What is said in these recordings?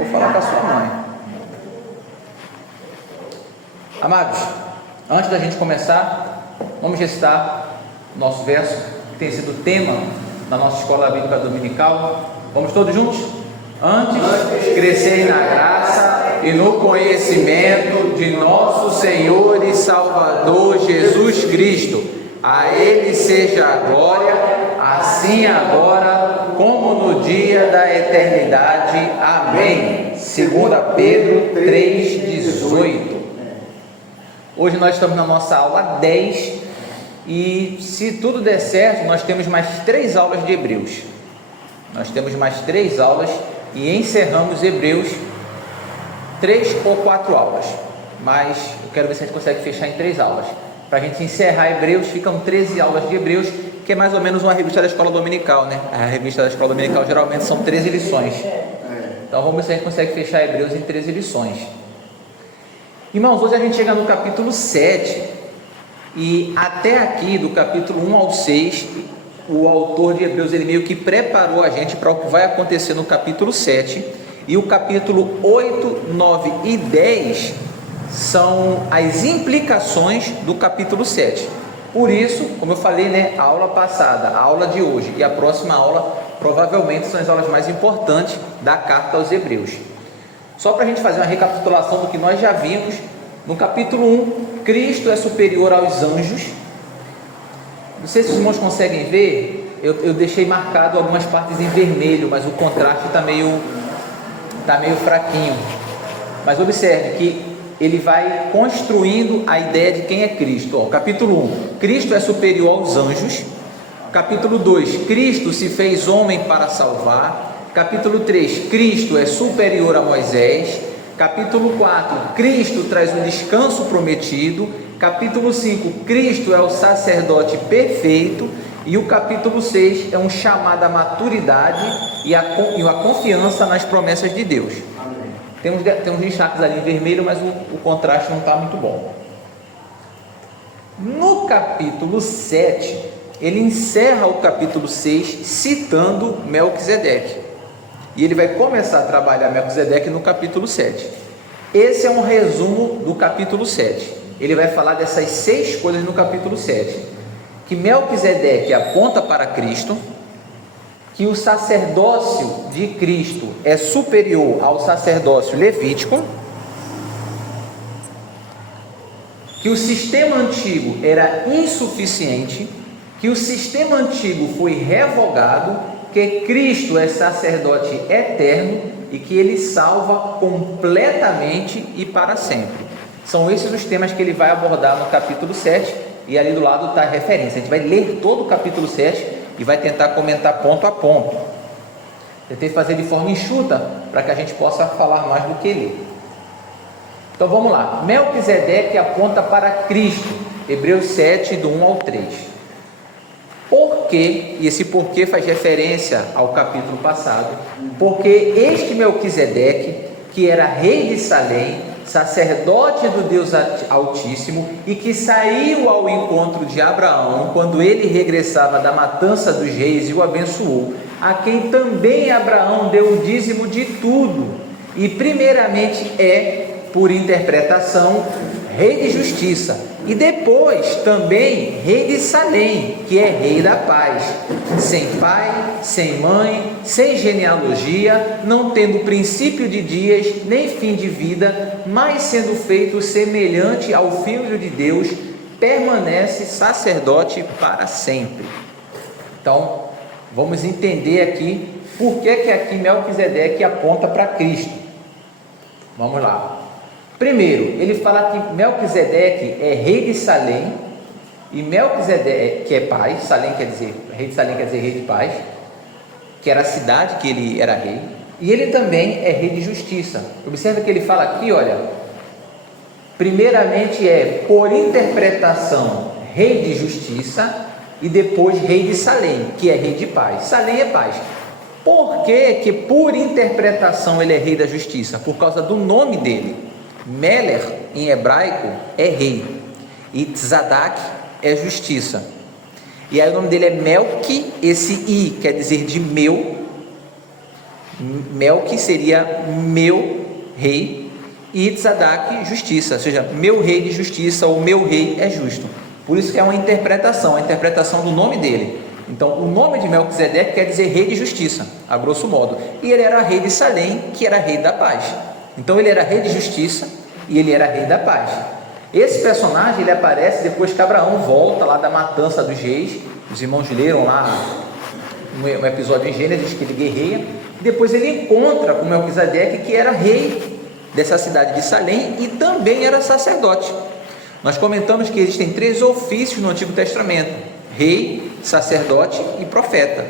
Vou falar com a sua mãe. Amados, antes da gente começar, vamos recitar nosso verso, que tem sido o tema da nossa escola bíblica dominical. Vamos todos juntos? Antes, crescei na graça e no conhecimento de nosso Senhor e Salvador Jesus Cristo. A Ele seja a glória, assim agora como no dia da eternidade. Amém. 2 Pedro 3,18. Hoje nós estamos na nossa aula 10 e, se tudo der certo, nós temos mais 3 aulas de Hebreus. Nós temos mais 3 aulas e encerramos Hebreus 3 ou 4 aulas, mas eu quero ver se a gente consegue fechar em 3 aulas. Para a gente encerrar Hebreus, ficam 13 aulas de Hebreus, que é mais ou menos uma revista da escola dominical, né? A revista da escola dominical geralmente são 13 lições. Então vamos ver se a gente consegue fechar Hebreus em 13 lições. Irmãos, hoje a gente chega no capítulo 7, e até aqui, do capítulo 1 ao 6, o autor de Hebreus, ele meio que preparou a gente para o que vai acontecer no capítulo 7, e o capítulo 8, 9 e 10 são as implicações do capítulo 7. Por isso, como eu falei, né, a aula passada, a aula de hoje e a próxima aula provavelmente são as aulas mais importantes da carta aos Hebreus. Só para a gente fazer uma recapitulação do que nós já vimos, no capítulo 1, Cristo é superior aos anjos. Não sei se os irmãos conseguem ver, eu deixei marcado algumas partes em vermelho, mas o contraste está meio fraquinho. Mas observe que ele vai construindo a ideia de quem é Cristo. Capítulo 1, Cristo é superior aos anjos. Capítulo 2, Cristo se fez homem para salvar. Capítulo 3, Cristo é superior a Moisés. Capítulo 4, Cristo traz o descanso prometido. Capítulo 5, Cristo é o sacerdote perfeito. E o capítulo 6 é um chamado à maturidade e a confiança nas promessas de Deus. Tem uns destaques ali em vermelho, mas o contraste não está muito bom. No capítulo 7, ele encerra o capítulo 6 citando Melquisedeque. E ele vai começar a trabalhar Melquisedeque no capítulo 7. Esse é um resumo do capítulo 7. Ele vai falar dessas 6 coisas no capítulo 7. Que Melquisedeque aponta para Cristo, que o sacerdócio de Cristo é superior ao sacerdócio levítico, que o sistema antigo era insuficiente, que o sistema antigo foi revogado, que Cristo é sacerdote eterno e que ele salva completamente e para sempre. São esses os temas que ele vai abordar no capítulo 7, e ali do lado está a referência. A gente vai ler todo o capítulo 7 e vai tentar comentar ponto a ponto. Tentei fazer de forma enxuta para que a gente possa falar mais do que ele. Então vamos lá. Melquisedeque aponta para Cristo. Hebreus 7, do 1 ao 3. Por quê? E esse porquê faz referência ao capítulo passado. Porque este Melquisedeque, que era rei de Salém, sacerdote do Deus Altíssimo, e que saiu ao encontro de Abraão quando ele regressava da matança dos reis e o abençoou, a quem também Abraão deu o dízimo de tudo, e primeiramente por interpretação, rei de justiça, e depois também rei de Salém, que é rei da paz, sem pai, sem mãe, sem genealogia, não tendo princípio de dias, nem fim de vida, mas sendo feito semelhante ao Filho de Deus, permanece sacerdote para sempre. Então, vamos entender aqui por que aqui Melquisedeque aponta para Cristo. Vamos lá. Primeiro, ele fala que Melquisedeque é rei de Salém, e Melquisedeque, que é pai, rei de Salém quer dizer rei de paz, que era a cidade que ele era rei, e ele também é rei de justiça. Observa que ele fala aqui, olha, primeiramente por interpretação, rei de justiça, e depois rei de Salém, que é rei de paz. Salém é paz. Por que por interpretação ele é rei da justiça? Por causa do nome dele. Meler, em hebraico, é rei, e Tzadak é justiça. E aí o nome dele é Melqui, esse I quer dizer de meu, Melque seria meu rei, e Tzadak, justiça, ou seja, meu rei de justiça, ou meu rei é justo. Por isso que é uma interpretação, a interpretação do nome dele. Então, o nome de Melquisedeque quer dizer rei de justiça, a grosso modo. E ele era rei de Salém, que era rei da paz. Então, ele era rei de justiça e ele era rei da paz. Esse personagem, ele aparece depois que Abraão volta lá da matança dos reis. Os irmãos leram lá um episódio em Gênesis que ele guerreia. Depois ele encontra com Melquisedeque, que era rei dessa cidade de Salém e também era sacerdote. Nós comentamos que existem 3 ofícios no Antigo Testamento: rei, sacerdote e profeta.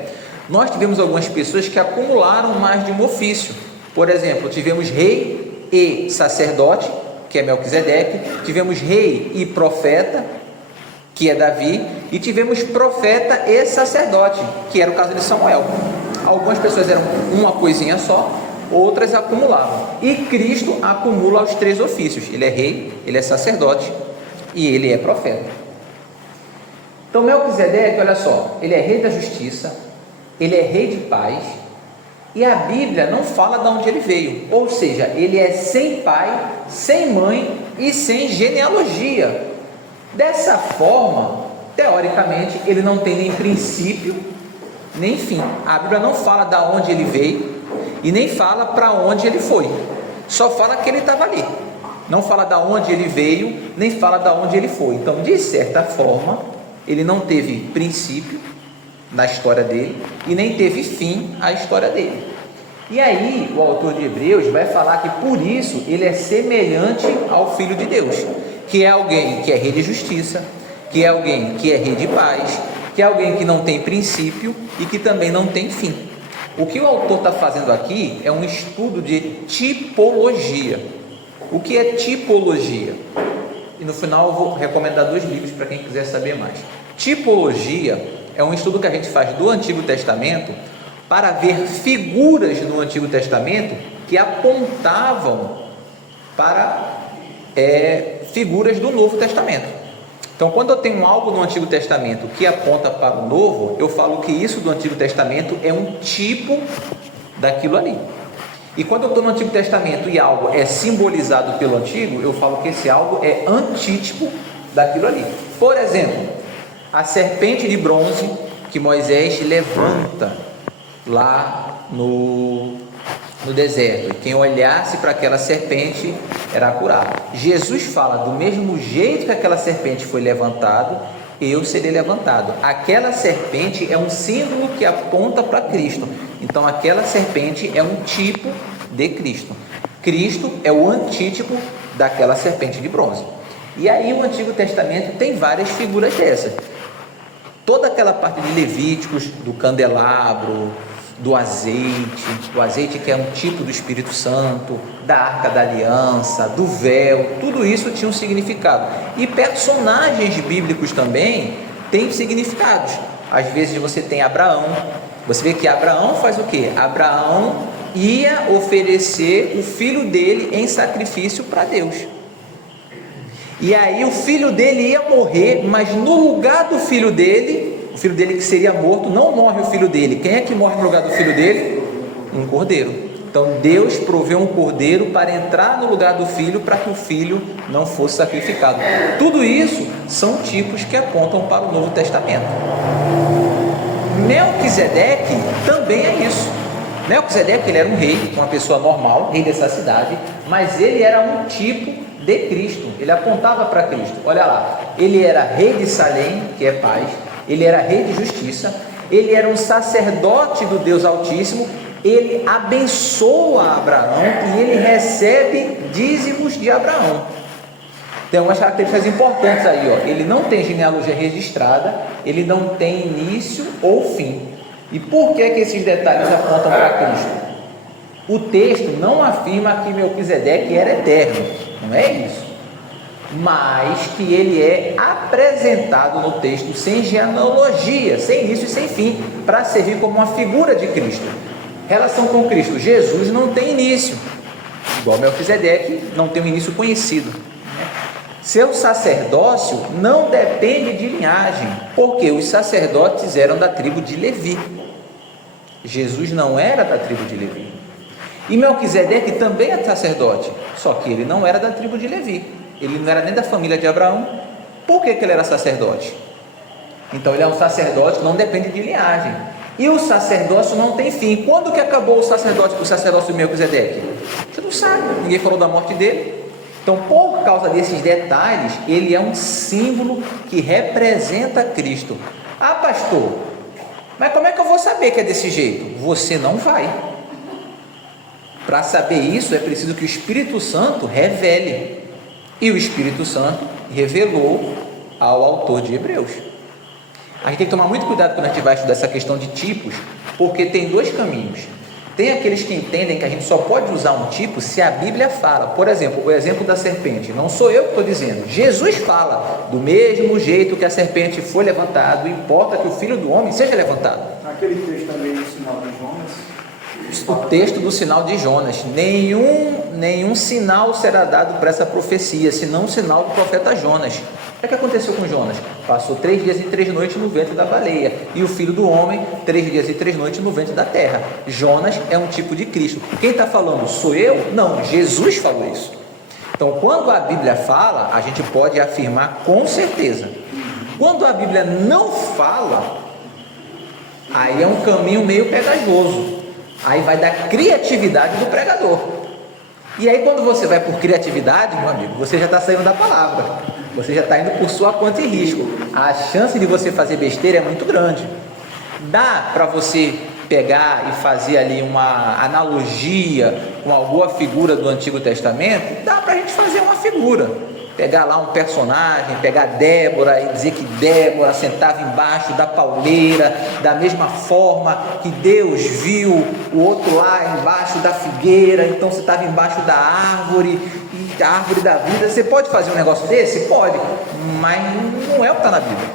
Nós tivemos algumas pessoas que acumularam mais de um ofício. Por exemplo, tivemos rei e sacerdote, que é Melquisedeque, tivemos rei e profeta, que é Davi, e tivemos profeta e sacerdote, que era o caso de Samuel. Algumas pessoas eram uma coisinha só, outras acumulavam. E Cristo acumula os 3 ofícios: ele é rei, ele é sacerdote e ele é profeta. Então Melquisedeque, olha só, ele é rei da justiça, ele é rei de paz, e a Bíblia não fala de onde ele veio, ou seja, ele é sem pai, sem mãe e sem genealogia. Dessa forma, teoricamente, ele não tem nem princípio, nem fim. A Bíblia não fala de onde ele veio e nem fala para onde ele foi, só fala que ele estava ali. Não fala de onde ele veio, nem fala de onde ele foi. Então, de certa forma, ele não teve princípio na história dele e nem teve fim a história dele. E aí o autor de Hebreus vai falar que por isso ele é semelhante ao Filho de Deus, que é alguém que é rei de justiça, que é alguém que é rei de paz, que é alguém que não tem princípio e que também não tem fim. O que o autor está fazendo aqui é um estudo de tipologia. O que é tipologia? E no final eu vou recomendar 2 livros para quem quiser saber mais. Tipologia é um estudo que a gente faz do Antigo Testamento para ver figuras no Antigo Testamento que apontavam para figuras do Novo Testamento. Então, quando eu tenho algo no Antigo Testamento que aponta para o Novo, eu falo que isso do Antigo Testamento é um tipo daquilo ali. E quando eu estou no Antigo Testamento e algo é simbolizado pelo Antigo, eu falo que esse algo é antítipo daquilo ali. Por exemplo, a serpente de bronze que Moisés levanta lá no deserto, e quem olhasse para aquela serpente era curado. Jesus fala: do mesmo jeito que aquela serpente foi levantada, eu serei levantado. Aquela serpente é um símbolo que aponta para Cristo. Então aquela serpente é um tipo de Cristo. Cristo é o antítipo daquela serpente de bronze. E aí o Antigo Testamento tem várias figuras dessas. Toda aquela parte de Levíticos, do candelabro, do azeite que é um tipo do Espírito Santo, da Arca da Aliança, do véu, tudo isso tinha um significado. E personagens bíblicos também têm significados. Às vezes você tem Abraão, você vê que Abraão faz o quê? Abraão ia oferecer o filho dele em sacrifício para Deus. E aí o filho dele ia morrer, mas no lugar do filho dele, o filho dele que seria morto, não morre o filho dele. Quem é que morre no lugar do filho dele? Um cordeiro. Então Deus proveu um cordeiro para entrar no lugar do filho, para que o filho não fosse sacrificado. Tudo isso são tipos que apontam para o Novo Testamento. Melquisedeque também é isso. Melquisedeque, ele era um rei, uma pessoa normal, rei dessa cidade, mas ele era um tipo de Cristo, ele apontava para Cristo. Olha lá, ele era rei de Salém, que é paz, ele era rei de justiça, ele era um sacerdote do Deus Altíssimo, ele abençoa Abraão e ele recebe dízimos de Abraão. Tem algumas características importantes aí, ó. Ele não tem genealogia registrada, ele não tem início ou fim. E por que esses detalhes apontam para Cristo? O texto não afirma que Melquisedeque era eterno, não é isso, mas que ele é apresentado no texto sem genealogia, sem início e sem fim, para servir como uma figura de Cristo. Relação com Cristo: Jesus não tem início, igual Melquisedeque não tem um início conhecido. Seu sacerdócio não depende de linhagem, porque os sacerdotes eram da tribo de Levi. Jesus não era da tribo de Levi. E Melquisedeque também é sacerdote, só que ele não era da tribo de Levi. Ele não era nem da família de Abraão. Por que ele era sacerdote? Então ele é um sacerdote que não depende de linhagem. E o sacerdócio não tem fim. Quando que acabou o sacerdócio de Melquisedeque? A gente não sabe, ninguém falou da morte dele. Então, por causa desses detalhes, ele é um símbolo que representa Cristo. Ah, pastor, mas como é que eu vou saber que é desse jeito? Você não vai. Para saber isso, é preciso que o Espírito Santo revele. E o Espírito Santo revelou ao autor de Hebreus. A gente tem que tomar muito cuidado quando a gente vai estudar essa questão de tipos, porque tem dois caminhos. Tem aqueles que entendem que a gente só pode usar um tipo se a Bíblia fala. Por exemplo, o exemplo da serpente. Não sou eu que estou dizendo. Jesus fala, do mesmo jeito que a serpente foi levantada, importa que o Filho do Homem seja levantado. Aquele texto também do sinal de Jonas. O texto do sinal de Jonas. Nenhum sinal será dado para essa profecia, senão o sinal do profeta Jonas. O que aconteceu com Jonas? Passou 3 dias e 3 noites no ventre da baleia, e o Filho do Homem 3 dias e 3 noites no ventre da terra. Jonas é um tipo de Cristo. Quem está falando? Sou eu? Não, Jesus falou isso. Então, quando a Bíblia fala, a gente pode afirmar com certeza. Quando a Bíblia não fala, aí é um caminho meio pegajoso. Aí vai da criatividade do pregador. E aí, quando você vai por criatividade, meu amigo, você já está saindo da palavra. Você já está indo por sua conta e risco. A chance de você fazer besteira é muito grande. Dá para você pegar e fazer ali uma analogia com alguma figura do Antigo Testamento? Dá para a gente fazer uma figura. Pegar lá um personagem, pegar Débora e dizer que Débora sentava embaixo da palmeira, da mesma forma que Deus viu o outro lá embaixo da figueira, então você estava embaixo da árvore, e a árvore da vida. Você pode fazer um negócio desse? Pode, mas não é o que está na Bíblia,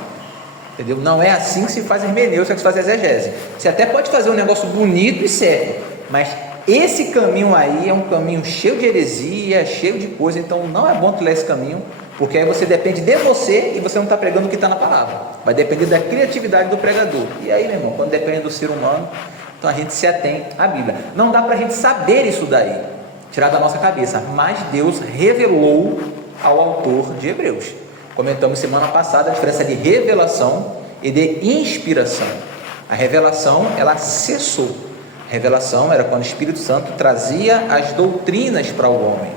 entendeu? Não é assim que se faz hermenêutica, que se faz exegese. Você até pode fazer um negócio bonito e certo, mas esse caminho aí é um caminho cheio de heresia, cheio de coisa. Então não é bom tu ler esse caminho, porque aí você depende de você e você não está pregando o que está na palavra. Vai depender da criatividade do pregador. E aí, meu irmão, quando depende do ser humano, então a gente se atém à Bíblia. Não dá para a gente saber isso daí, tirar da nossa cabeça, mas Deus revelou ao autor de Hebreus. Comentamos semana passada a diferença de revelação e de inspiração. A revelação, ela cessou. Revelação era quando o Espírito Santo trazia as doutrinas para o homem,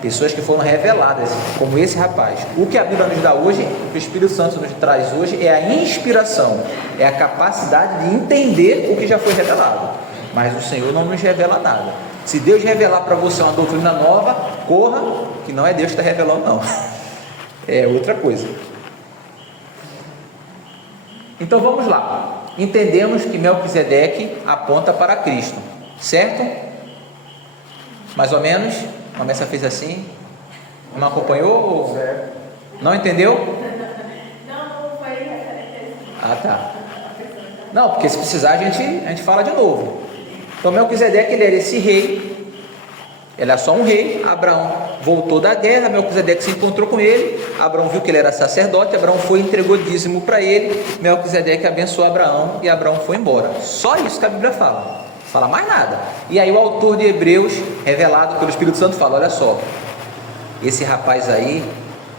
pessoas que foram reveladas, como esse rapaz. O que a Bíblia nos dá hoje, o que o Espírito Santo nos traz hoje, é a inspiração, é a capacidade de entender o que já foi revelado. Mas o Senhor não nos revela nada. Se Deus revelar para você uma doutrina nova, corra, que não é Deus que está revelando, não, é outra coisa. Então vamos lá. Entendemos que Melquisedeque aponta para Cristo, certo? Mais ou menos? A Messa fez assim? Não acompanhou? Não entendeu? Não, foi referente. Ah, tá. Não, porque se precisar a gente fala de novo. Então Melquisedeque, ele era esse rei. Ele era só um rei. Abraão voltou da guerra, Melquisedeque se encontrou com ele. Abraão viu que ele era sacerdote, Abraão foi e entregou dízimo para ele. Melquisedeque abençoou Abraão e Abraão foi embora. Só isso que a Bíblia fala, não fala mais nada. E aí o autor de Hebreus, revelado pelo Espírito Santo, fala: olha só, esse rapaz aí,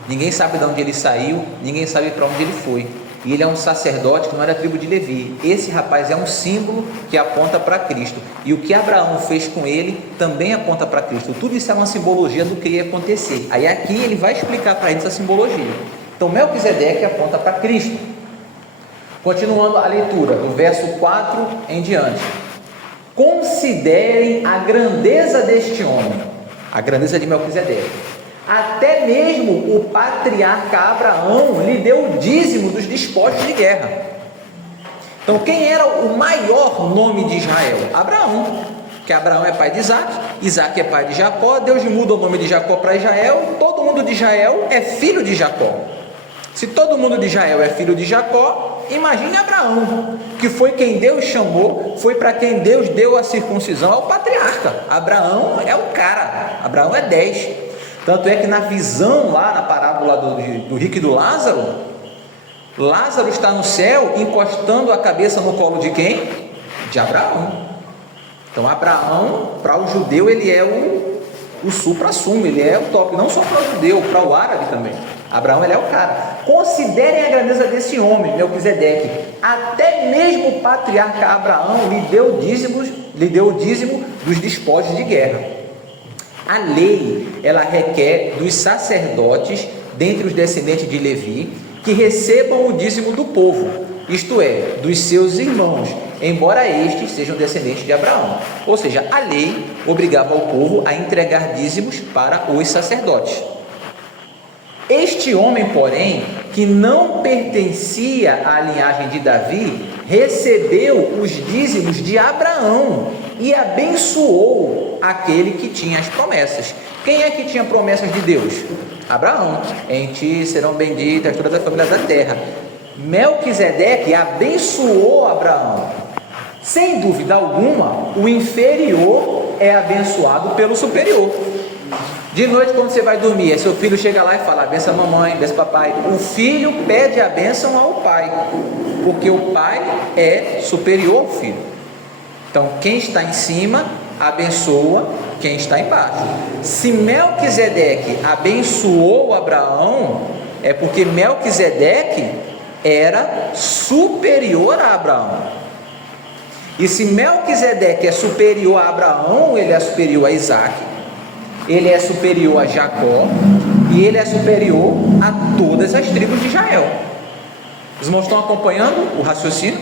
ninguém sabe de onde ele saiu, ninguém sabe para onde ele foi. E ele é um sacerdote que não é da tribo de Levi. Esse rapaz é um símbolo que aponta para Cristo. E o que Abraão fez com ele também aponta para Cristo. Tudo isso é uma simbologia do que ia acontecer. Aí aqui ele vai explicar para a gente essa simbologia. Então Melquisedeque aponta para Cristo. Continuando a leitura, do verso 4 em diante. Considerem a grandeza deste homem, a grandeza de Melquisedeque. Até mesmo o patriarca Abraão lhe deu o dízimo dos despojos de guerra. Então quem era o maior nome de Israel? Abraão, que Abraão é pai de Isaac, Isaac é pai de Jacó, Deus muda o nome de Jacó para Israel, todo mundo de Israel é filho de Jacó. Se todo mundo de Israel é filho de Jacó, imagine Abraão, que foi quem Deus chamou, foi para quem Deus deu a circuncisão, ao patriarca. Abraão é o cara, Abraão é 10. Tanto é que na visão lá, na parábola do rico e do Lázaro, Lázaro está no céu encostando a cabeça no colo de quem? de Abraão. Então Abraão, para o judeu, ele é o supra-sumo, ele é o top, não só para o judeu, para o árabe também. Abraão, ele é o cara. Considerem a grandeza desse homem, Melquisedeque. Até mesmo o patriarca Abraão lhe deu o dízimo dos despojos de guerra. A lei, ela requer dos sacerdotes, dentre os descendentes de Levi, que recebam o dízimo do povo, isto é, dos seus irmãos, embora estes sejam descendentes de Abraão. Ou seja, a lei obrigava o povo a entregar dízimos para os sacerdotes. Este homem, porém, que não pertencia à linhagem de Davi, recebeu os dízimos de Abraão e abençoou aquele que tinha as promessas. Quem é que tinha promessas de Deus? Abraão. Em ti serão benditas todas as famílias da terra. Melquisedeque abençoou Abraão. Sem dúvida alguma, o inferior é abençoado pelo superior. De noite, quando você vai dormir, seu filho chega lá e fala: benção mamãe, benção papai. O filho pede a bênção ao pai, porque o pai é superior ao filho. Então, quem está em cima abençoa quem está embaixo. Se Melquisedeque abençoou Abraão, é porque Melquisedeque era superior a Abraão. E se Melquisedeque é superior a Abraão, ele é superior a Isaac, ele é superior a Jacó, e ele é superior a todas as tribos de Israel. Os irmãos estão acompanhando o raciocínio?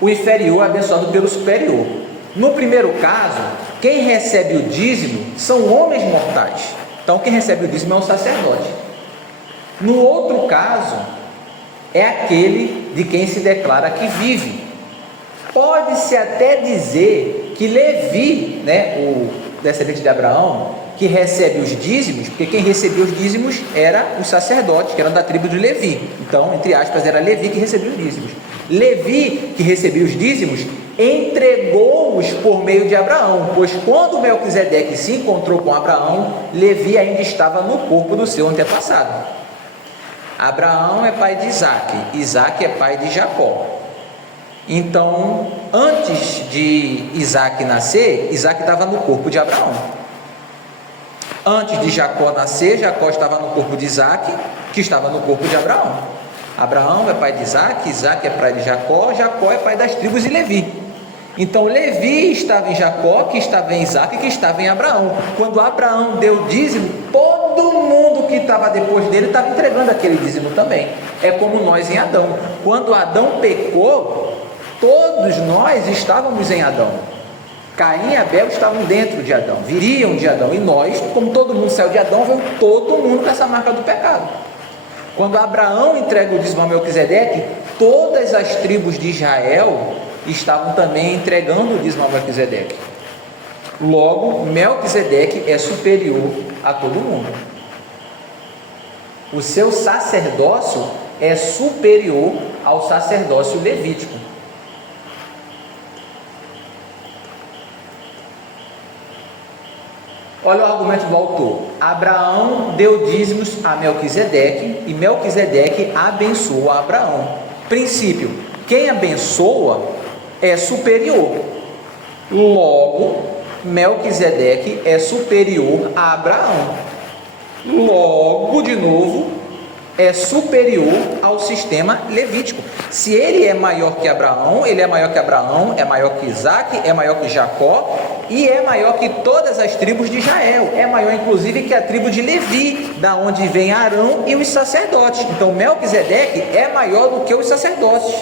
O inferior é abençoado pelo superior. No primeiro caso, quem recebe o dízimo são homens mortais. Então quem recebe o dízimo é um sacerdote. No outro caso, é aquele de quem se declara que vive. Pode-se até dizer que Levi, o descendente de Abraão, que recebe os dízimos, porque quem recebia os dízimos era os sacerdotes, que eram da tribo de Levi. Então, entre aspas, era Levi que recebia os dízimos. Levi, que recebia os dízimos, entregou-os por meio de Abraão, pois quando Melquisedeque se encontrou com Abraão, Levi ainda estava no corpo do seu antepassado. Abraão é pai de Isaac, Isaac é pai de Jacó. Então, antes de Isaac nascer, Isaac estava no corpo de Abraão. Antes de Jacó nascer, Jacó estava no corpo de Isaac, que estava no corpo de Abraão. Abraão é pai de Isaac, Isaac é pai de Jacó, Jacó é pai das tribos de Levi. Então Levi estava em Jacó, que estava em Isaac, que estava em Abraão. Quando Abraão deu dízimo, todo mundo que estava depois dele estava entregando aquele dízimo também. É como nós em Adão. Quando Adão pecou, todos nós estávamos em Adão. Caim e Abel estavam dentro de Adão, viriam de Adão. E nós, como todo mundo saiu de Adão, veio todo mundo com essa marca do pecado. Quando Abraão entrega o dízimo a Melquisedeque, todas as tribos de Israel estavam também entregando o dízimo a Melquisedeque. Logo, Melquisedeque é superior a todo mundo. O seu sacerdócio é superior ao sacerdócio levítico. Olha o argumento do autor. Abraão deu dízimos a Melquisedeque e Melquisedeque abençoou a Abraão. Princípio: quem abençoa é superior. Logo, Melquisedeque é superior a Abraão. Logo, de novo, é superior ao sistema levítico. Se ele é maior que Abraão, ele é maior que Abraão, é maior que Isaac, é maior que Jacó e é maior que todas as tribos de Israel. É maior inclusive que a tribo de Levi, da onde vem Arão e os sacerdotes. Então Melquisedeque é maior do que os sacerdotes.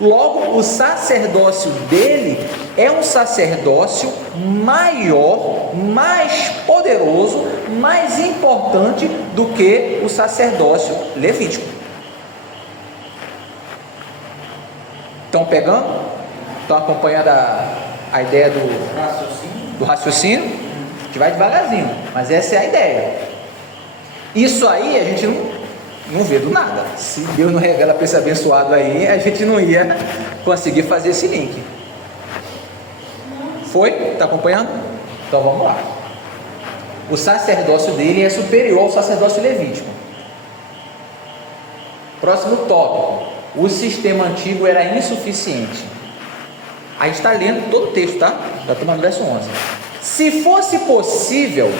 Logo, o sacerdócio dele é um sacerdócio maior, mais poderoso, mais importante do que o sacerdócio levítico. Estão pegando? Estão acompanhando a ideia do raciocínio? A gente vai devagarzinho, mas essa é a ideia. Isso aí a gente não vê do nada. Se Deus não revela para esse abençoado aí, a gente não ia conseguir fazer esse link. Foi? Está acompanhando? Então vamos lá. O sacerdócio dele é superior ao sacerdócio levítico. Próximo tópico: o sistema antigo era insuficiente. A gente está lendo todo o texto, tá? Já estamos no verso 11. Se fosse possível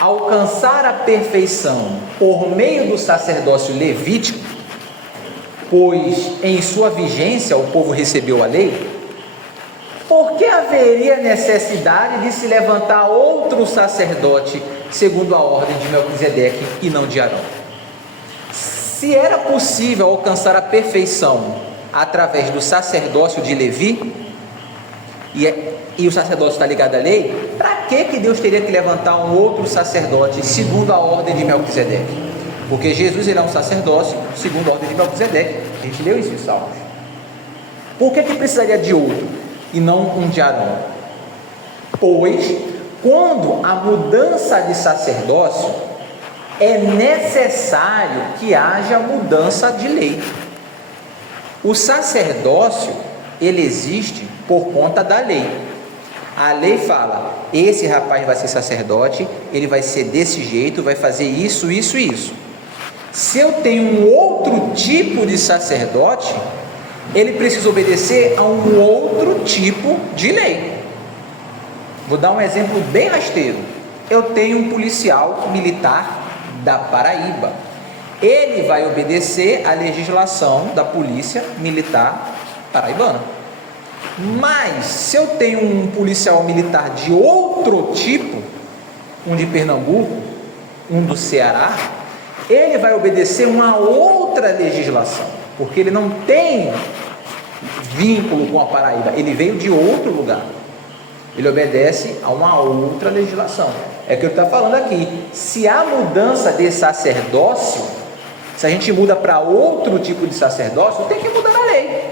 alcançar a perfeição por meio do sacerdócio levítico, pois em sua vigência o povo recebeu a lei, por que haveria necessidade de se levantar outro sacerdote segundo a ordem de Melquisedeque e não de Arão? Se era possível alcançar a perfeição através do sacerdócio de Levi, e o sacerdócio está ligado à lei, para que Deus teria que levantar um outro sacerdote segundo a ordem de Melquisedeque? Porque Jesus ele é um sacerdócio segundo a ordem de Melquisedeque. A gente leu isso em Salmos. Por que precisaria de outro e não um de Arão? Pois quando a mudança de sacerdócio, é necessário que haja mudança de lei. O sacerdócio ele existe por conta da lei. A lei fala: esse rapaz vai ser sacerdote, ele vai ser desse jeito, vai fazer isso, isso e isso. Se eu tenho um outro tipo de sacerdote, ele precisa obedecer a um outro tipo de lei. Vou dar um exemplo bem rasteiro. Eu tenho um policial militar da Paraíba. Ele vai obedecer à legislação da polícia militar paraibana. Mas se eu tenho um policial militar de outro tipo, um de Pernambuco, um do Ceará, ele vai obedecer uma outra legislação, porque ele não tem vínculo com a Paraíba, ele veio de outro lugar, ele obedece a uma outra legislação. É o que ele está falando aqui. Se há mudança de sacerdócio, se a gente muda para outro tipo de sacerdócio, tem que mudar a lei.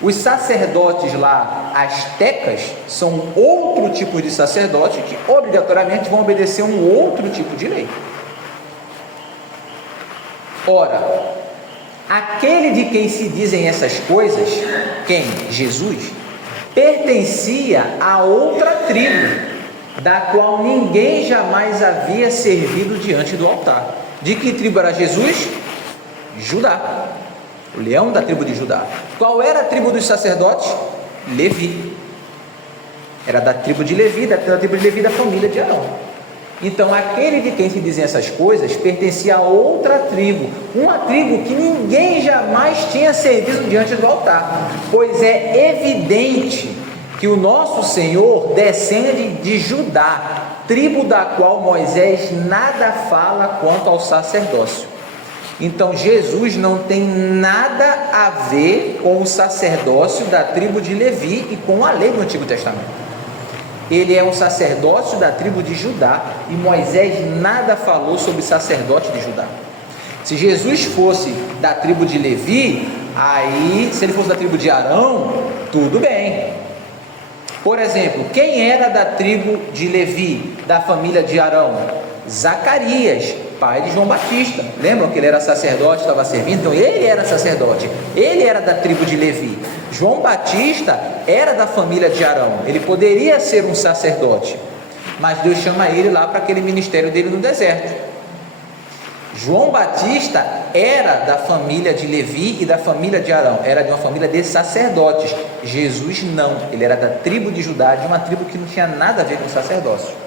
Os sacerdotes lá, astecas, são outro tipo de sacerdote que obrigatoriamente vão obedecer um outro tipo de lei. Ora, aquele de quem se dizem essas coisas, quem? Jesus, pertencia a outra tribo, da qual ninguém jamais havia servido diante do altar. De que tribo era Jesus? Judá, o leão da tribo de Judá. Qual era a tribo dos sacerdotes? Levi. Era da tribo de Levi, da tribo de Levi, da família de Arão. Então, aquele de quem se dizem essas coisas pertencia a outra tribo, uma tribo que ninguém jamais tinha servido diante do altar, pois é evidente que o nosso Senhor descende de Judá, tribo da qual Moisés nada fala quanto ao sacerdócio. Então, Jesus não tem nada a ver com o sacerdócio da tribo de Levi e com a lei do Antigo Testamento. Ele é um sacerdócio da tribo de Judá, e Moisés nada falou sobre sacerdote de Judá. Se Jesus fosse da tribo de Levi, aí, se ele fosse da tribo de Arão, tudo bem. Por exemplo, quem era da tribo de Levi, da família de Arão? Zacarias, pai de João Batista. Lembram que ele era sacerdote, estava servindo? Então ele era sacerdote, ele era da tribo de Levi. João Batista era da família de Arão, ele poderia ser um sacerdote, mas Deus chama ele lá para aquele ministério dele no deserto. João Batista era da família de Levi e da família de Arão, era de uma família de sacerdotes. Jesus não, ele era da tribo de Judá, de uma tribo que não tinha nada a ver com sacerdócio.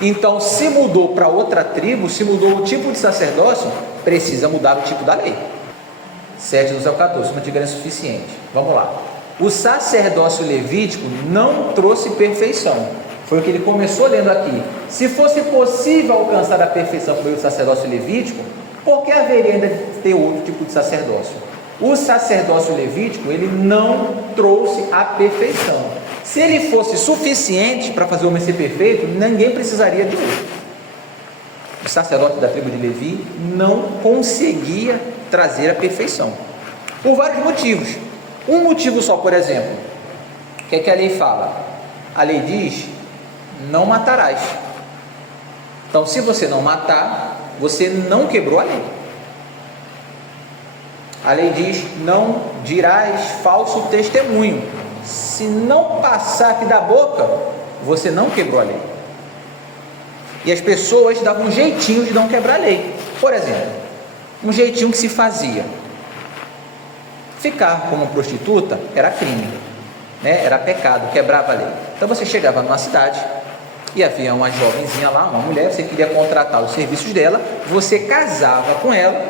Então, se mudou para outra tribo, se mudou o tipo de sacerdócio, precisa mudar o tipo da lei. 7 ao 14, não tiver suficiente. Vamos lá. O sacerdócio levítico não trouxe perfeição. Foi o que ele começou lendo aqui. Se fosse possível alcançar a perfeição por meio do sacerdócio levítico, por que haveria ainda de ter outro tipo de sacerdócio? O sacerdócio levítico, ele não trouxe a perfeição. Se ele fosse suficiente para fazer o homem ser perfeito, ninguém precisaria de outro. O sacerdote da tribo de Levi não conseguia trazer a perfeição, por vários motivos. Um motivo só, por exemplo, o que é que a lei fala? A lei diz: não matarás. Então, se você não matar, você não quebrou a lei. A lei diz: não dirás falso testemunho. Se não passar aqui da boca, você não quebrou a lei. E as pessoas davam um jeitinho de não quebrar a lei. Por exemplo, um jeitinho que se fazia: Ficar como prostituta era crime, né? Era pecado, quebrava a lei. Então você chegava numa cidade e havia uma jovenzinha lá, uma mulher, você queria contratar os serviços dela, você casava com ela,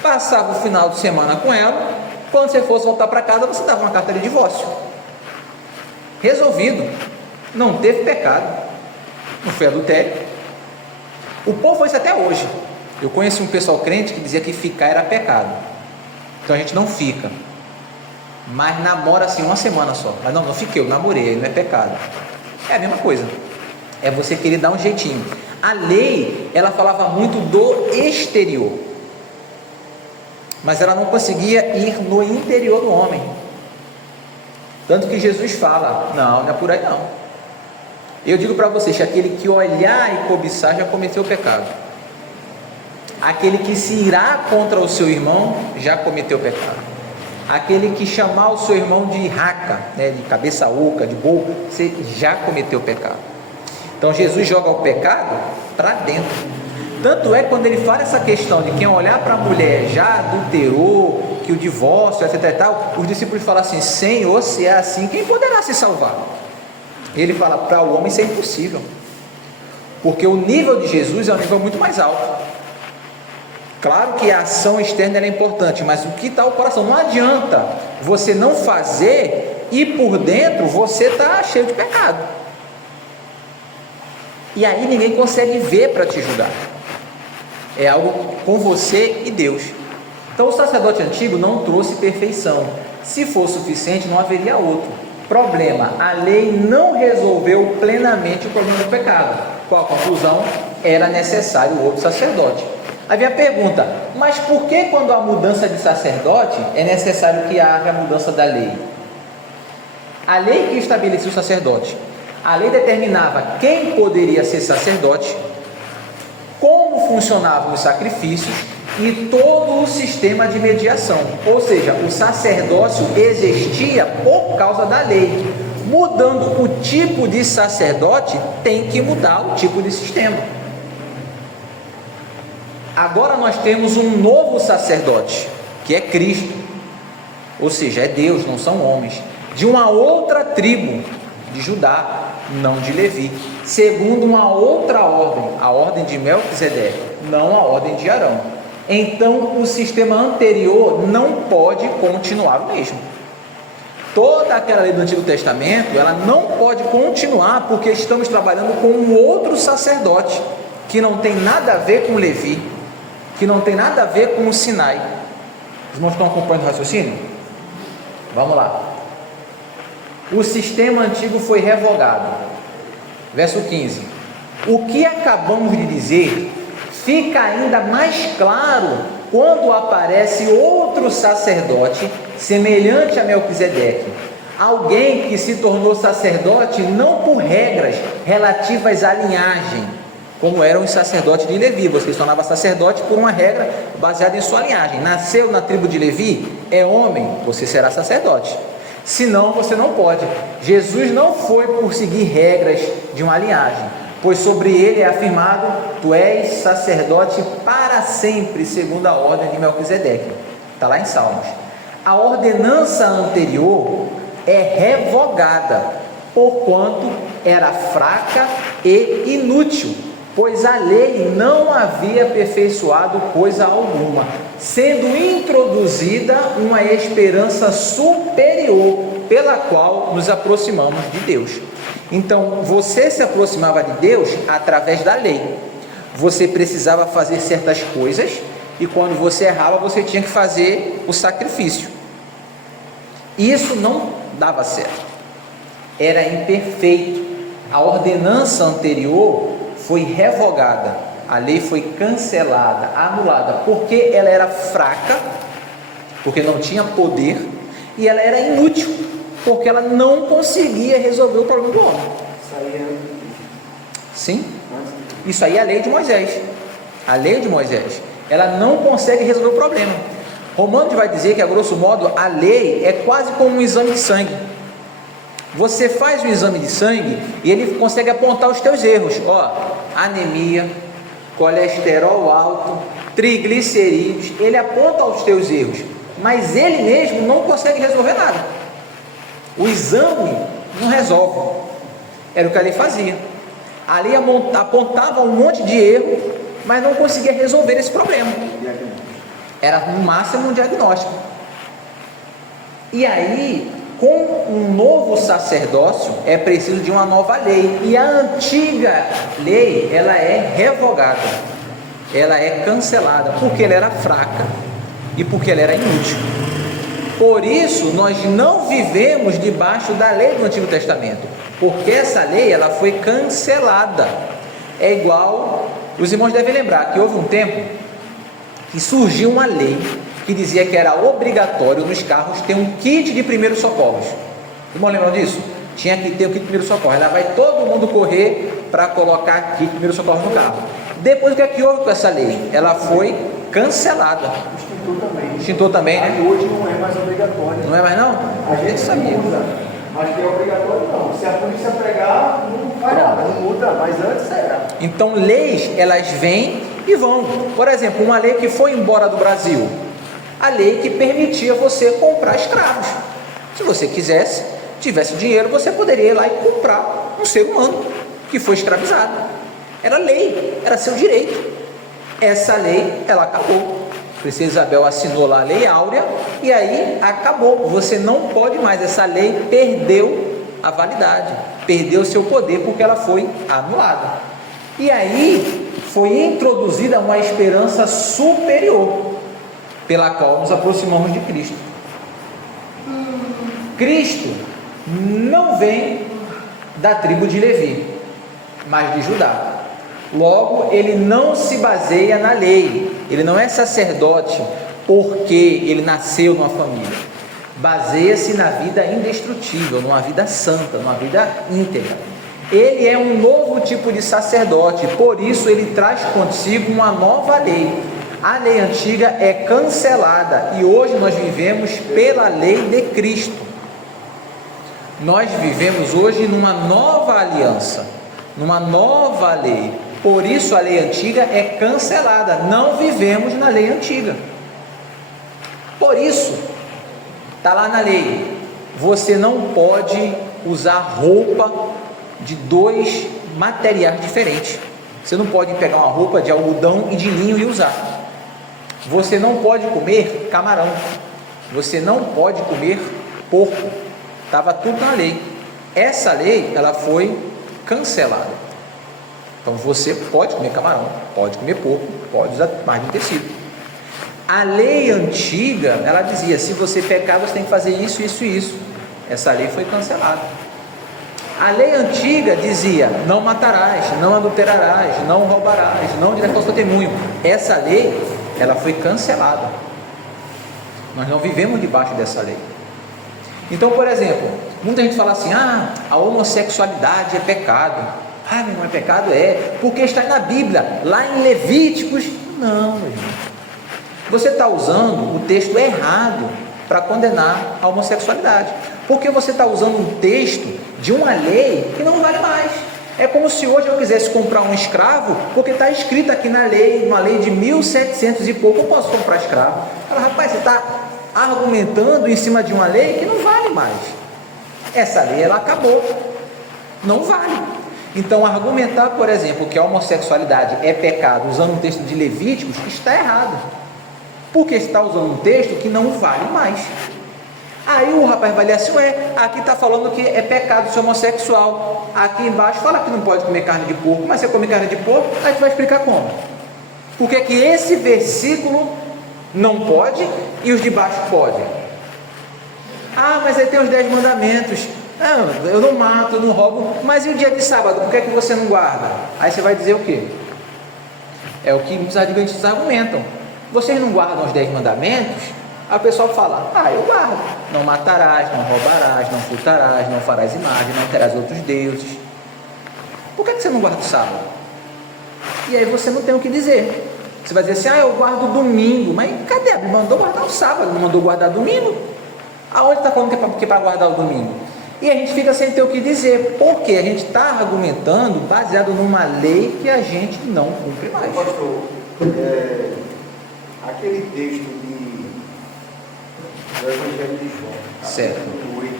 passava o final de semana com ela, quando você fosse voltar para casa, você dava uma carta de divórcio. Resolvido, não teve pecado, não foi adultério. O povo faz isso até hoje. Eu conheci um pessoal crente que dizia que ficar era pecado, então a gente não fica, mas namora assim uma semana só. Mas não fiquei, eu namorei, não é pecado. É a mesma coisa, é você querer dar um jeitinho. A lei, ela falava muito do exterior, mas ela não conseguia ir no interior do homem. Tanto que Jesus fala, não é por aí não. Eu digo para vocês que aquele que olhar e cobiçar já cometeu o pecado. Aquele que se irá contra o seu irmão já cometeu o pecado. Aquele que chamar o seu irmão de raca, né, de cabeça oca, de boca, você já cometeu o pecado. Então Jesus joga o pecado para dentro. Tanto é que quando ele fala essa questão de quem olhar para a mulher já adulterou, que o divórcio, etc e tal, os discípulos falam assim: Senhor, se é assim, quem poderá se salvar? Ele fala, para o homem isso é impossível, porque o nível de Jesus é um nível muito mais alto. Claro que a ação externa é importante, mas o que está o coração? Não adianta você não fazer e por dentro você está cheio de pecado, e aí ninguém consegue ver para te ajudar. É algo com você e Deus. Então o sacerdote antigo não trouxe perfeição. Se for suficiente, não haveria outro. Problema: a lei não resolveu plenamente o problema do pecado. Qual a conclusão? Era necessário outro sacerdote. Havia a pergunta: mas por que quando há mudança de sacerdote é necessário que haja a mudança da lei? A lei que estabelecia o sacerdote, a lei determinava quem poderia ser sacerdote, como funcionavam os sacrifícios e todo o sistema de mediação. Ou seja, o sacerdócio existia por causa da lei. Mudando o tipo de sacerdote, tem que mudar o tipo de sistema. Agora nós temos um novo sacerdote, que é Cristo, ou seja, é Deus, não são homens, de uma outra tribo, de Judá, não de Levi, segundo uma outra ordem, a ordem de Melquisedeque, não a ordem de Arão. Então o sistema anterior não pode continuar o mesmo. Toda aquela lei do Antigo Testamento, ela não pode continuar, porque estamos trabalhando com um outro sacerdote, que não tem nada a ver com Levi, que não tem nada a ver com o Sinai. Os irmãos estão acompanhando o raciocínio? Vamos lá. O sistema antigo foi revogado. Verso 15. O que acabamos de dizer fica ainda mais claro quando aparece outro sacerdote semelhante a Melquisedeque, alguém que se tornou sacerdote não por regras relativas à linhagem, como eram os sacerdotes de Levi. Você se tornava sacerdote por uma regra baseada em sua linhagem. Nasceu na tribo de Levi, é homem, você será sacerdote. Senão você não pode. Jesus não foi por seguir regras de uma linhagem, pois sobre ele é afirmado: tu és sacerdote para sempre, segundo a ordem de Melquisedeque. Está lá em Salmos. A ordenança anterior é revogada, porquanto era fraca e inútil, pois a lei não havia aperfeiçoado coisa alguma, sendo introduzida uma esperança superior, pela qual nos aproximamos de Deus. Então, você se aproximava de Deus através da lei. Você precisava fazer certas coisas, e quando você errava, você tinha que fazer o sacrifício. Isso não dava certo, era imperfeito. A ordenança anterior foi revogada, a lei foi cancelada, anulada, porque ela era fraca, porque não tinha poder, e ela era inútil, porque ela não conseguia resolver o problema do homem. Sim, isso aí é a lei de Moisés. A lei de Moisés, ela não consegue resolver o problema. Romanos vai dizer que, a grosso modo, a lei é quase como um exame de sangue. Você faz um exame de sangue e ele consegue apontar os teus erros. Anemia, colesterol alto, triglicerídeos, ele aponta os teus erros. mas ele mesmo não consegue resolver nada. O exame não resolve. Era o que a lei fazia. A lei apontava um monte de erro, mas não conseguia resolver esse problema. Era no máximo um diagnóstico. E aí, com um novo sacerdócio, é preciso de uma nova lei. E a antiga lei, ela é revogada. Ela é cancelada, porque ela era fraca e porque ela era inútil. Por isso, nós não vivemos debaixo da lei do Antigo Testamento, porque essa lei, ela foi cancelada. É igual, os irmãos devem lembrar que houve um tempo que surgiu uma lei que dizia que era obrigatório nos carros ter um kit de primeiros socorros. Os irmãos lembram disso? Tinha que ter o kit de primeiros socorros. Lá vai todo mundo correr para colocar kit de primeiros socorros no carro. Depois, o que é que houve com essa lei? Ela foi cancelada. Extintor também, né? Aí hoje não é mais obrigatório. Não é mais não? A gente sabia. Mas que é obrigatório não. Se a polícia pegar, não faz nada, não muda, mas antes era. Então, leis, elas vêm e vão. Por exemplo, uma lei que foi embora do Brasil, a lei que permitia você comprar escravos. Se você quisesse, tivesse dinheiro, você poderia ir lá e comprar um ser humano que foi escravizado. Era lei, era seu direito. Essa lei, ela acabou. A princesa Isabel assinou lá a Lei Áurea e aí acabou. Você não pode mais. Essa lei perdeu a validade, perdeu o seu poder porque ela foi anulada. E aí foi introduzida uma esperança superior, pela qual nos aproximamos de Cristo. Cristo não vem da tribo de Levi, mas de Judá. Logo, ele não se baseia na lei, ele não é sacerdote porque ele nasceu numa família. Baseia-se na vida indestrutível, numa vida santa, numa vida íntegra. Ele é um novo tipo de sacerdote, por isso ele traz consigo uma nova lei. A lei antiga é cancelada e hoje nós vivemos pela lei de Cristo. Nós vivemos hoje numa nova aliança, numa nova lei. Por isso a lei antiga é cancelada. Não vivemos na lei antiga. Por isso, está lá na lei, você não pode usar roupa de dois materiais diferentes. Você não pode pegar uma roupa de algodão e de linho e usar. Você não pode comer camarão. Você não pode comer porco. Estava tudo na lei. Essa lei, ela foi cancelada. Então você pode comer camarão, pode comer porco, pode usar mais de um tecido. A lei antiga, ela dizia, se você pecar, você tem que fazer isso, isso e isso. Essa lei foi cancelada. A lei antiga dizia, não matarás, não adulterarás, não roubarás, não dirás falso testemunho. Essa lei, ela foi cancelada. Nós não vivemos debaixo dessa lei. Então, por exemplo, muita gente fala assim, a homossexualidade é pecado. Meu irmão, é pecado? É, porque está na Bíblia, lá em Levíticos. Não, meu irmão. Você está usando o texto errado para condenar a homossexualidade, porque você está usando um texto de uma lei que não vale mais. É como se hoje eu quisesse comprar um escravo, porque está escrito aqui na lei, uma lei de 1700 e pouco, eu posso comprar escravo. Fala, rapaz, você está argumentando em cima de uma lei que não vale mais. Essa lei, ela acabou, não vale. Então, argumentar, por exemplo, que a homossexualidade é pecado usando um texto de Levíticos está errado, porque está usando um texto que não vale mais. Aí o rapaz vai ler assim, aqui está falando que é pecado ser homossexual, aqui embaixo fala que não pode comer carne de porco, mas você come carne de porco, a gente vai explicar como. Porque que esse versículo não pode e os de baixo podem. Mas aí tem os 10 mandamentos. Eu não mato, eu não roubo, mas e o dia de sábado, por que é que você não guarda? Aí você vai dizer o quê? É o que muitos adventistas argumentam. Vocês não guardam os 10 mandamentos? Aí o pessoal fala, eu guardo. Não matarás, não roubarás, não furtarás, não farás imagem, não terás outros deuses. Por que você não guarda o sábado? E aí você não tem o que dizer. Você vai dizer assim, eu guardo domingo. Mas cadê? A Bíblia mandou guardar o sábado, não mandou guardar domingo? Aonde está falando que é para guardar o domingo? E a gente fica sem ter o que dizer, porque a gente está argumentando baseado numa lei que a gente não cumpre mais. Pastor, aquele texto do Evangelho de João, Certo. capítulo 8,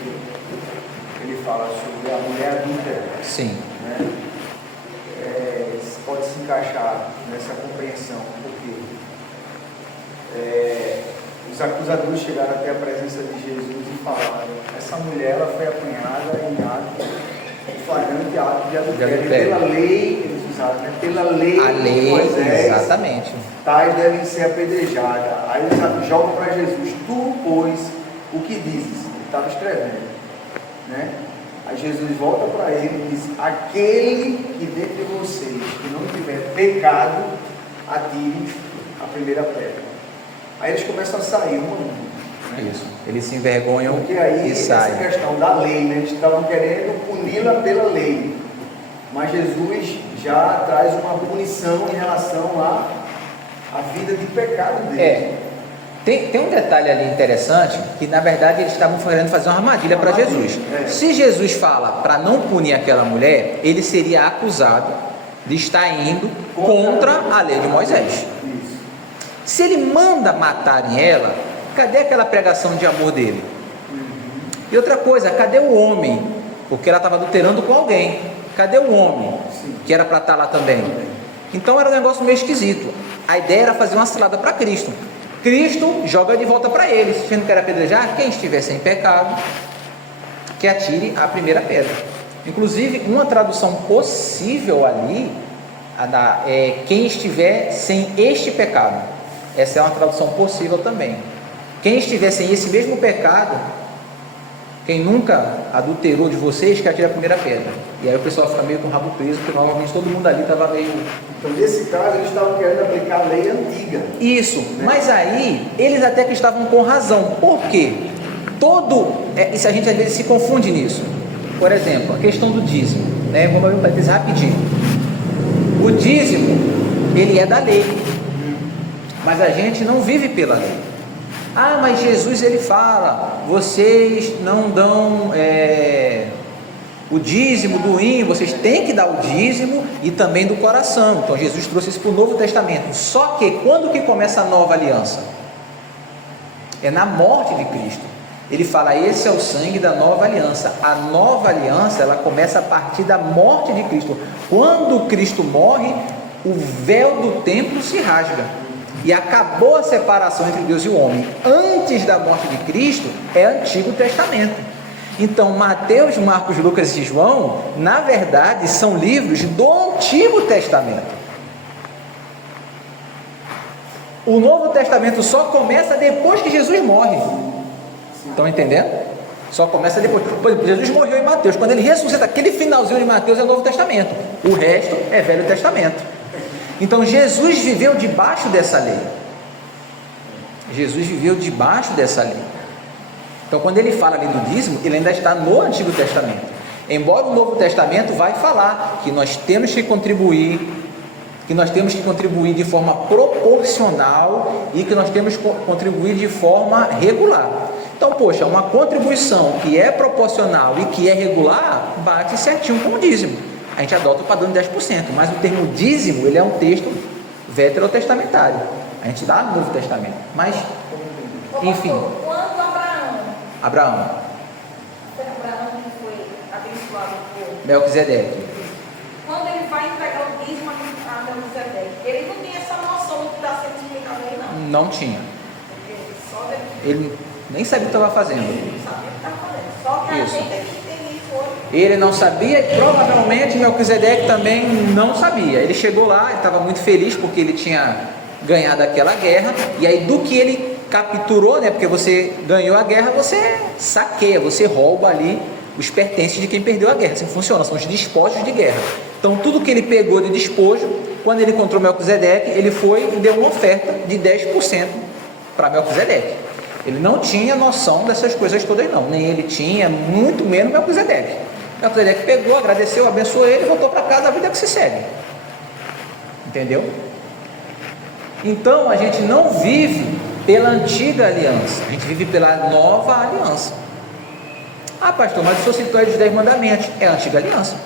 ele fala sobre a mulher adúltera. Sim. Né? Pode se encaixar nessa compreensão, porque os acusadores chegaram até a presença de Jesus e falaram: essa mulher ela foi apanhada em flagrante ato de adultério. Pela lei, eles usaram, né? Pela lei, A lei, de Moisés, exatamente. tais devem ser apedrejadas. Aí eles jogam para Jesus: tu, pois, o que dizes? Ele estava escrevendo, né? Aí Jesus volta para ele e diz: aquele que dentre vocês que não tiver pecado, atire a primeira pedra. Aí eles começam a sair um a um, né? Isso. Eles se envergonham Porque aí e saem. essa questão da lei, né? Eles estavam querendo puni-la pela lei, mas Jesus já traz uma punição em relação à vida de pecado deles. Tem um detalhe ali interessante, que na verdade eles estavam querendo fazer uma armadilha para Jesus. Se Jesus fala para não punir aquela mulher, ele seria acusado de estar indo contra a lei de Moisés. Isso. Se ele manda matarem ela, cadê aquela pregação de amor dele? E outra coisa, cadê o homem? Porque ela estava adulterando com alguém. Cadê o homem? Que era para estar lá também. Então era um negócio meio esquisito. A ideia era fazer uma cilada para Cristo. Cristo joga de volta para eles. Se não quer apedrejar, quem estiver sem pecado, que atire a primeira pedra. Inclusive, uma tradução possível ali é quem estiver sem este pecado. Essa é uma tradução possível também. Quem estiver sem esse mesmo pecado, quem nunca adulterou de vocês, que atire a primeira pedra. E aí o pessoal fica meio com o rabo preso, porque provavelmente todo mundo ali estava meio... Então, nesse caso, eles estavam querendo aplicar a lei antiga. Isso, né? Mas aí, eles até que estavam com razão. Por quê? Isso a gente às vezes se confunde nisso. Por exemplo, a questão do dízimo, né? Vamos abrir um parênteses rapidinho. O dízimo, ele é da lei, mas a gente não vive pela lei. Ah, mas Jesus ele fala, vocês não dão o dízimo do rim, vocês têm que dar o dízimo e também do coração. Então Jesus trouxe isso para o Novo Testamento. Só que quando que começa a nova aliança? É na morte de Cristo. Ele fala: esse é o sangue da nova aliança. A nova aliança, ela começa a partir da morte de Cristo. Quando Cristo morre, o véu do templo se rasga e acabou a separação entre Deus e o homem. Antes da morte de Cristo é Antigo Testamento. Então Mateus, Marcos, Lucas e João, na verdade, são livros do Antigo Testamento. O Novo Testamento só começa depois que Jesus morre. Estão entendendo? Só começa depois. Por exemplo, Jesus morreu em Mateus. Quando ele ressuscita, aquele finalzinho de Mateus é o Novo Testamento. O resto é Velho Testamento. Então Jesus viveu debaixo dessa lei. Jesus viveu debaixo dessa lei. Então quando ele fala ali do dízimo, ele ainda está no Antigo Testamento. Embora o Novo Testamento vai falar que nós temos que contribuir, de forma proporcional e que nós temos que contribuir de forma regular. Então, poxa, uma contribuição que é proporcional e que é regular, bate certinho com o dízimo. A gente adota o padrão de 10%, mas o termo dízimo, ele é um texto veterotestamentário. A gente dá no Novo Testamento, mas, enfim. Quando Abraão, que foi abençoado por Melquisedeque. quando ele vai entregar o dízimo a Melquisedeque, ele não tinha essa noção do que está sendo explicado aí, não. Não tinha. Porque só deve Ele nem sabia o que estava fazendo. saber o que está fazendo. Só que Isso. a gente tem que entender isso hoje. Ele não sabia e provavelmente Melquisedeque também não sabia. Ele chegou lá, ele estava muito feliz porque ele tinha ganhado aquela guerra. E aí do que ele capturou, né? Porque você ganhou a guerra, você saqueia, você rouba ali os pertences de quem perdeu a guerra. Assim funciona, são os despojos de guerra. Então tudo que ele pegou de despojo, quando ele encontrou Melquisedeque, ele foi e deu uma oferta de 10% para Melquisedeque. Ele não tinha noção dessas coisas todas não, nem ele tinha, muito menos Melquisedeque. Melquisedeque pegou, agradeceu, abençoou ele, voltou para casa, a vida que se segue. Entendeu? Então a gente não vive pela antiga aliança, a gente vive pela nova aliança. Ah, pastor, mas o senhor citou aí os 10 mandamentos. É a antiga aliança.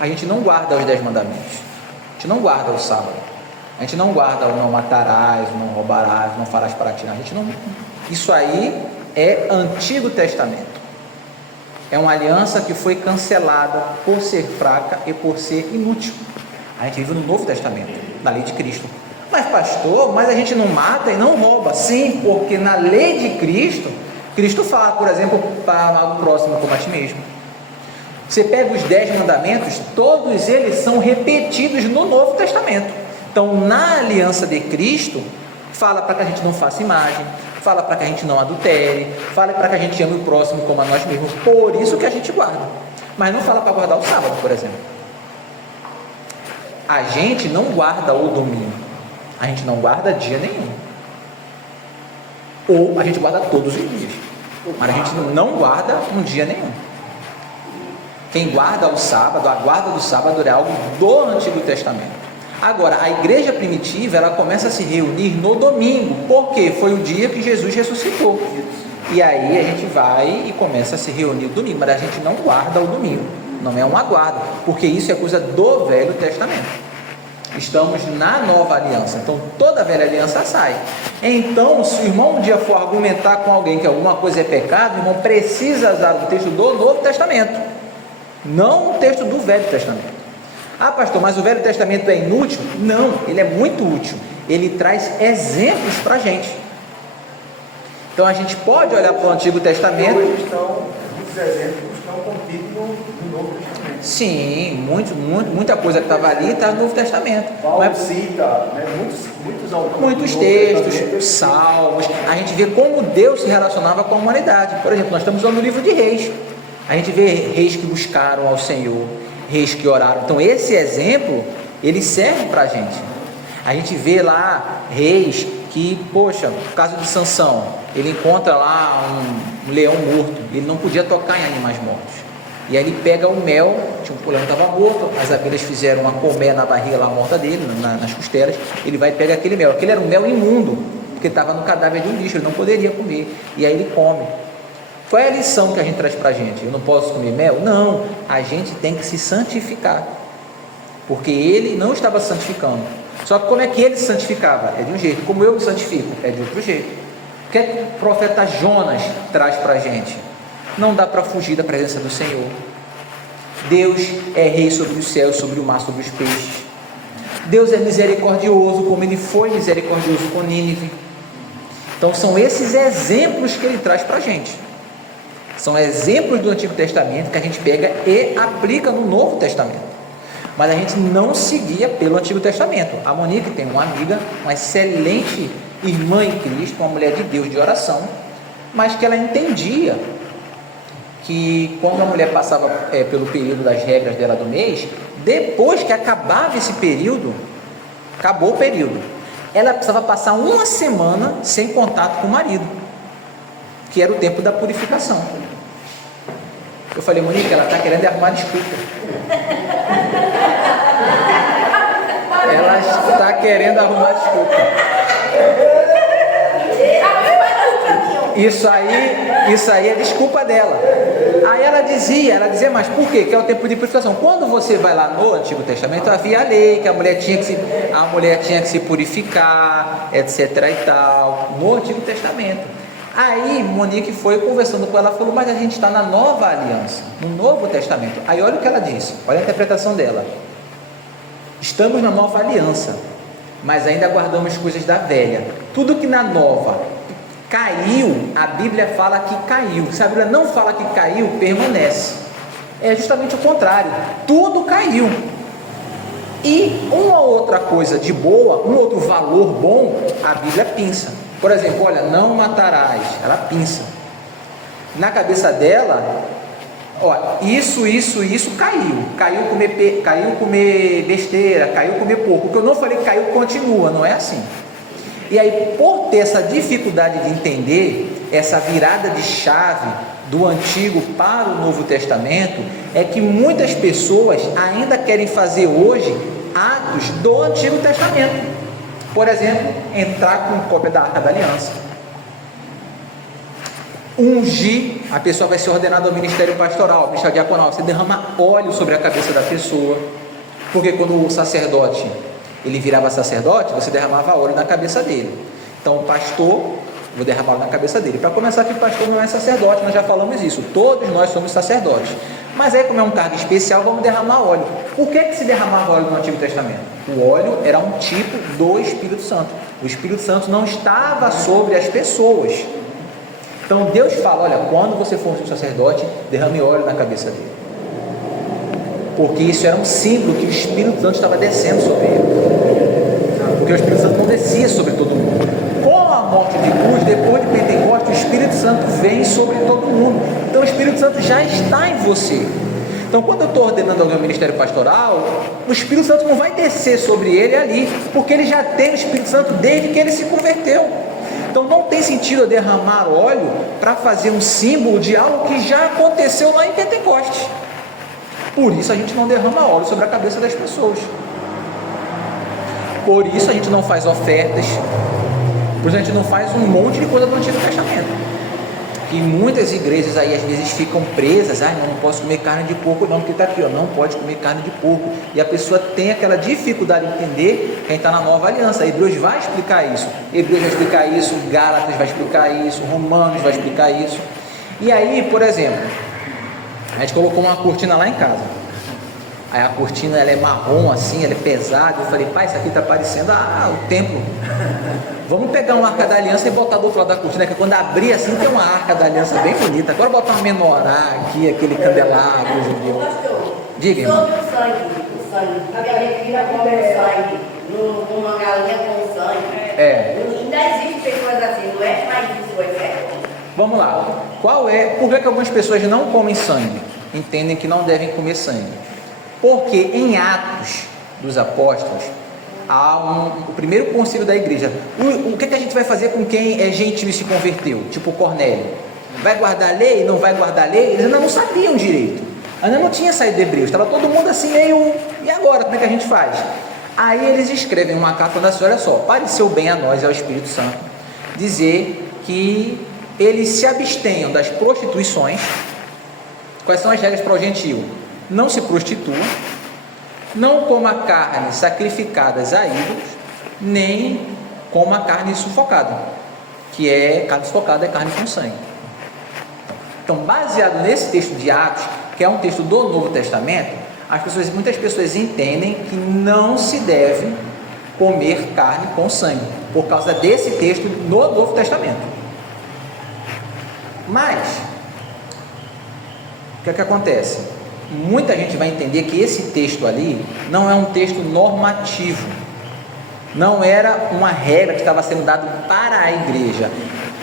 A gente não guarda os 10 mandamentos. A gente não guarda o sábado. A gente não guarda o não matarás, o não roubarás, o não farás para ti. A gente não... Isso aí é Antigo Testamento. É uma aliança que foi cancelada por ser fraca e por ser inútil. A gente vive no Novo Testamento, na lei de Cristo. Mas pastor, mas a gente não mata e não rouba. Sim, porque na lei de Cristo, Cristo fala, por exemplo, para amar o próximo como a ti mesmo. Você pega os 10 mandamentos, todos eles são repetidos no Novo Testamento. Então, na aliança de Cristo, fala para que a gente não faça imagem, fala para que a gente não adultere, fala para que a gente ame o próximo como a nós mesmos. Por isso que a gente guarda. Mas não fala para guardar o sábado, por exemplo. A gente não guarda o domingo. A gente não guarda dia nenhum. Ou a gente guarda todos os dias. Mas a gente não guarda um dia nenhum. Quem guarda o sábado, a guarda do sábado é algo do Antigo Testamento. Agora, a igreja primitiva, ela começa a se reunir no domingo, porque foi o dia que Jesus ressuscitou. E aí a gente vai e começa a se reunir no domingo, mas a gente não guarda o domingo, não é uma guarda, porque isso é coisa do Velho Testamento. Estamos na nova aliança, então toda a velha aliança sai. Então, se o irmão um dia for argumentar com alguém que alguma coisa é pecado, o irmão precisa usar o texto do Novo Testamento, não o texto do Velho Testamento. Ah, pastor, mas o Velho Testamento é inútil? Não, ele é muito útil. Ele traz exemplos para a gente. Então a gente pode olhar para o Antigo Testamento. Muitos exemplos estão contidos no Novo Testamento. Sim, muita coisa que estava ali está no Novo Testamento. Paulo cita, né, muitos autores. Muitos textos, salmos. A gente vê como Deus se relacionava com a humanidade. Por exemplo, nós estamos no livro de Reis. A gente vê reis que buscaram ao Senhor, reis que oraram. Então esse exemplo, ele serve para a gente. A gente vê lá reis que, poxa, no caso de Sansão, ele encontra lá um leão morto, ele não podia tocar em animais mortos. E aí ele pega o mel, o leão estava morto, as abelhas fizeram uma colmeia na barriga lá morta dele, nas costelas, ele vai e pega aquele mel. Aquele era um mel imundo, porque estava no cadáver de um bicho, ele não poderia comer. E aí ele come. Qual é a lição que a gente traz para a gente? Eu não posso comer mel? Não, a gente tem que se santificar, porque ele não estava santificando. Só que como é que ele se santificava? É de um jeito. Como eu me santifico? É de outro jeito. O que é que o profeta Jonas traz para a gente? Não dá para fugir da presença do Senhor. Deus é rei sobre os céus, sobre o mar, sobre os peixes. Deus é misericordioso, como ele foi misericordioso com Nínive. Então são esses exemplos que ele traz para a gente. São exemplos do Antigo Testamento que a gente pega e aplica no Novo Testamento. Mas a gente não seguia pelo Antigo Testamento. A Monique tem uma amiga, uma excelente irmã em Cristo, uma mulher de Deus de oração, mas que ela entendia que quando a mulher passava pelo período das regras dela do mês, depois que acabava esse período, acabou o período, ela precisava passar uma semana sem contato com o marido, que era o tempo da purificação. Eu falei, Monique, ela está querendo arrumar desculpa. Ela está querendo arrumar desculpa. Isso aí é desculpa dela. Aí ela dizia, mas por quê? Que é o tempo de purificação. Quando você vai lá no Antigo Testamento, havia a lei que a mulher tinha que se purificar, etc e tal, no Antigo Testamento. Aí Monique foi conversando com ela, falou, mas a gente está na nova aliança, no Novo Testamento. Aí olha o que ela disse, olha a interpretação dela. Estamos na nova aliança, mas ainda guardamos coisas da velha. Tudo que na nova caiu, a Bíblia fala que caiu. Se a Bíblia não fala que caiu, permanece. É justamente o contrário, tudo caiu. E uma outra coisa de boa, um outro valor bom, a Bíblia pinça. Por exemplo, olha, não matarás, ela pinça. Na cabeça dela, ó, isso caiu. Caiu comer besteira, caiu comer porco. O que eu não falei que caiu continua, não é assim. E aí, por ter essa dificuldade de entender essa virada de chave do Antigo para o Novo Testamento, é que muitas pessoas ainda querem fazer hoje atos do Antigo Testamento. Por exemplo, entrar com cópia da Arca da Aliança. Ungir, a pessoa vai ser ordenada ao ministério pastoral, ao ministério diaconal. Você derrama óleo sobre a cabeça da pessoa. Porque quando o sacerdote, ele virava sacerdote, você derramava óleo na cabeça dele. Então o pastor vou derramar óleo na cabeça dele. Para começar, que o pastor não é sacerdote, nós já falamos isso, todos nós somos sacerdotes. Mas aí, como é um cargo especial, vamos derramar óleo. Por que se derramava óleo no Antigo Testamento? O óleo era um tipo do Espírito Santo. O Espírito Santo não estava sobre as pessoas. Então Deus fala, olha, quando você for um sacerdote, derrame óleo na cabeça dele. Porque isso era um símbolo que o Espírito Santo estava descendo sobre ele. Porque o Espírito Santo não descia sobre todo mundo. Com a morte de cruz, depois de Pentecostes, o Espírito Santo vem sobre todo mundo. Então o Espírito Santo já está em você. Então quando eu estou ordenando alguém ao ministério pastoral, o Espírito Santo não vai descer sobre ele ali, porque ele já tem o Espírito Santo desde que ele se converteu. Então não tem sentido eu derramar óleo para fazer um símbolo de algo que já aconteceu lá em Pentecostes. Por isso a gente não derrama óleo sobre a cabeça das pessoas. Por isso a gente não faz ofertas. Por isso a gente não faz um monte de coisa do Antigo Testamento. Que muitas igrejas aí às vezes ficam presas, não posso comer carne de porco não, porque está aqui, não pode comer carne de porco, e a pessoa tem aquela dificuldade de entender quem está na nova aliança. Hebreus vai explicar isso, Hebreus vai explicar isso, Gálatas vai explicar isso, Romanos vai explicar isso. E aí, por exemplo, a gente colocou uma cortina lá em casa, aí a cortina ela é marrom assim, ela é pesada, eu falei, pai, isso aqui está parecendo o templo. Vamos pegar uma arca da aliança e botar do outro lado da cortina, que quando abrir assim tem uma arca da aliança bem bonita. Agora botar uma menorá aqui, aquele candelabro. Diga. Sobre o sangue, porque a gente vira com o sangue, numa galinha com sangue. Ainda existe pessoas assim, não é? Mas isso é certo. Vamos lá. Por que algumas pessoas não comem sangue? Entendem que não devem comer sangue. Porque em Atos dos Apóstolos, o primeiro concílio da igreja. O que a gente vai fazer com quem é gentil e se converteu? Tipo Cornélio. Vai guardar a lei? Não vai guardar a lei? Eles ainda não sabiam direito. Ainda não tinha saído de Hebreus. Estava todo mundo assim meio... E agora? Como é que a gente faz? Aí eles escrevem uma carta falando assim, olha só, pareceu bem a nós e ao Espírito Santo dizer que eles se abstenham das prostituições. Quais são as regras para o gentil? Não se prostitua, não coma carne sacrificadas a ídolos, nem coma carne sufocada, que é carne sufocada, é carne com sangue. Então, baseado nesse texto de Atos, que é um texto do Novo Testamento, muitas pessoas entendem que não se deve comer carne com sangue, por causa desse texto no Novo Testamento. Mas, o que é que acontece? Muita gente vai entender que esse texto ali não é um texto normativo, não era uma regra que estava sendo dada para a igreja.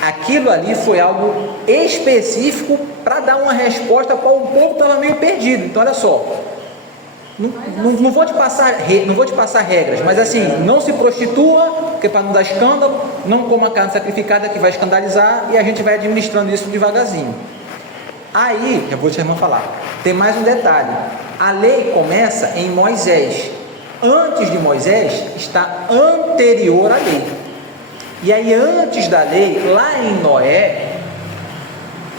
Aquilo ali foi algo específico para dar uma resposta para o povo que estava meio perdido. Então olha só, não vou te passar regras, mas assim, não se prostitua, porque para não dar escândalo, não coma carne sacrificada que vai escandalizar, e a gente vai administrando isso devagarzinho. Aí, já vou te irmã falar, tem mais um detalhe, a lei começa em Moisés, antes de Moisés está anterior à lei, e aí antes da lei, lá em Noé,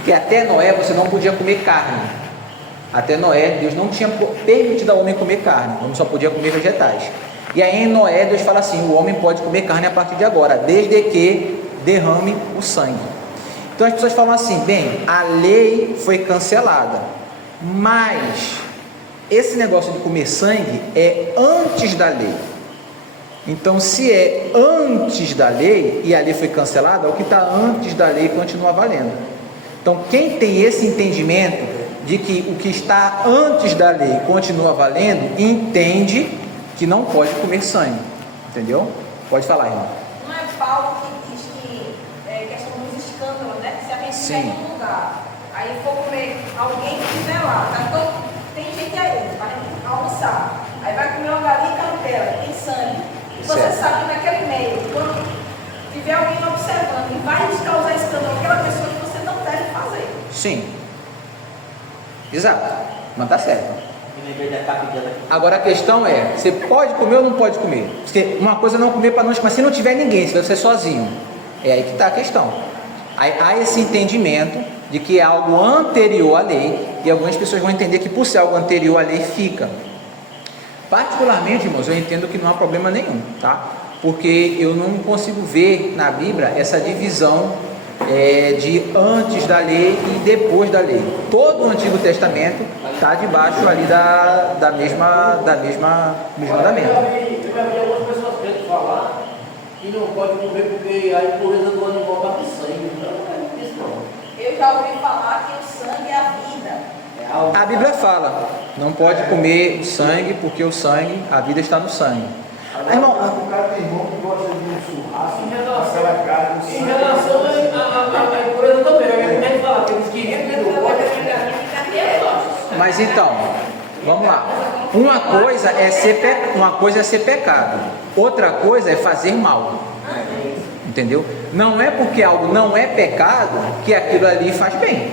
que até Noé você não podia comer carne, até Noé Deus não tinha permitido ao homem comer carne, o homem só podia comer vegetais, e aí em Noé Deus fala assim, o homem pode comer carne a partir de agora, desde que derrame o sangue. Então as pessoas falam assim, bem, a lei foi cancelada, mas esse negócio de comer sangue é antes da lei. Então se é antes da lei e a lei foi cancelada, o que está antes da lei continua valendo. Então quem tem esse entendimento de que o que está antes da lei continua valendo, entende que não pode comer sangue, entendeu? Pode falar, irmão. Não é Paulo que diz que é questão dos escândalos, né? Se a gente estiver em um lugar, aí for comer, alguém que estiver lá, tem gente aí, vai almoçar, aí vai comer uma galinha campera, tem sangue, e você certo. sabe que naquele meio, quando tiver alguém observando e vai causar escândalo aquela pessoa que você não deve fazer. Sim, exato, mas está certo. Agora a questão é, você pode comer ou não pode comer? Porque uma coisa é não comer para nós, mas se não tiver ninguém, se você sozinho, é aí que está a questão. Aí, há esse entendimento de que é algo anterior à lei, e algumas pessoas vão entender que por ser algo anterior à lei fica. Particularmente, irmãos, eu entendo que não há problema nenhum, tá? porque eu não consigo ver na Bíblia essa divisão de antes da lei e depois da lei. Todo o Antigo Testamento está debaixo ali da mesma mandamento. Eu já vi algumas pessoas querendo falar que não pode comer porque a impureza do animal está no sangue. Então não é isso não. Eu já ouvi falar que o sangue é a vida. A Bíblia fala, não pode comer o sangue, porque o sangue, a vida está no sangue. Irmão, o cara tem irmão que gosta de um churrasco, aquela carne, o Em sangue. relação à impureza também, eu ia nem falar que eles queriam que não pode. Mas então, vamos lá. Uma coisa é ser pecado, outra coisa é fazer mal. Entendeu? Não é porque algo não é pecado que aquilo ali faz bem.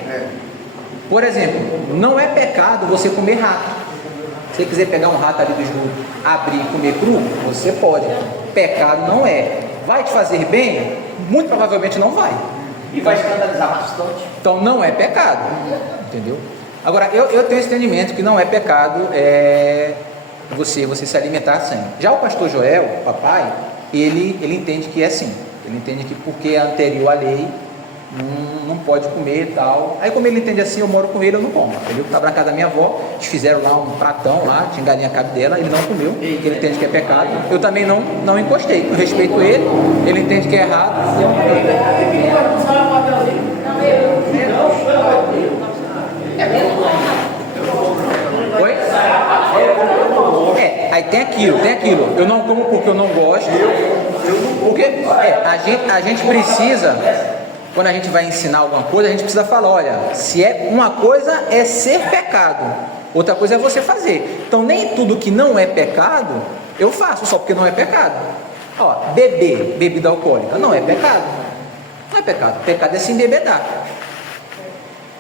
Por exemplo, não é pecado você comer rato. Se você quiser pegar um rato ali do esgoto, abrir e comer cru, você pode. Pecado não é. Vai te fazer bem? Muito provavelmente não vai. E vai escandalizar bastante. Então não é pecado. Entendeu? Agora, eu tenho esse entendimento que não é pecado você se alimentar assim. Já o pastor Joel, papai, ele entende que é assim. Ele entende que porque é anterior à lei, não pode comer e tal. Aí como ele entende assim, eu moro com ele, eu não como. Ele estava na casa da minha avó, eles fizeram lá um pratão lá, tinha galinha cabe dela, ele não comeu, porque ele entende que é pecado. Eu também não encostei, eu respeito ele entende que é errado. Oi? Aí tem aquilo, eu não como porque eu não gosto, porque a gente precisa, quando a gente vai ensinar alguma coisa, a gente precisa falar, olha, se é uma coisa é ser pecado, outra coisa é você fazer. Então nem tudo que não é pecado eu faço só porque não é pecado. Ó, beber bebida alcoólica não é pecado. Não é pecado. Pecado é se embebedar.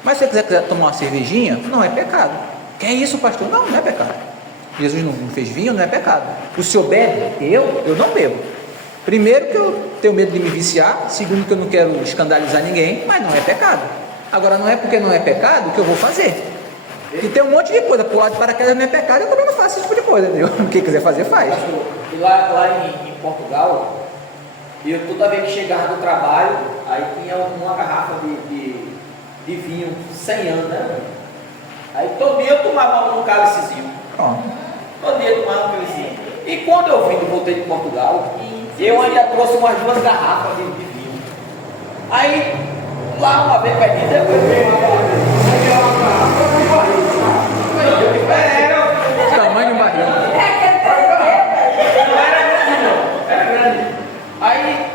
Mas se você quiser tomar uma cervejinha, não é pecado. Que é isso, pastor? Não é pecado. Jesus não fez vinho, não é pecado. O senhor bebe? Eu não bebo. Primeiro que eu tenho medo de me viciar, segundo que eu não quero escandalizar ninguém, mas não é pecado. Agora não é porque não é pecado que eu vou fazer. E tem um monte de coisa, pular de paraquedas não é pecado, eu também não faço esse tipo de coisa, entendeu? Quem quiser fazer, faz. E lá em Portugal, eu toda vez que chegava do trabalho, aí tinha uma garrafa de vinho 100 anos, né? Aí todo dia eu tomava um cálicezinho. Todo dia eu tomava um cálicezinho. E quando eu voltei de Portugal, eu ainda trouxe umas 2 garrafas de vinho. Aí, lá uma vez perdida, eu peguei uma garrafa de barril. Tamanho de um barril. Era grande. Aí,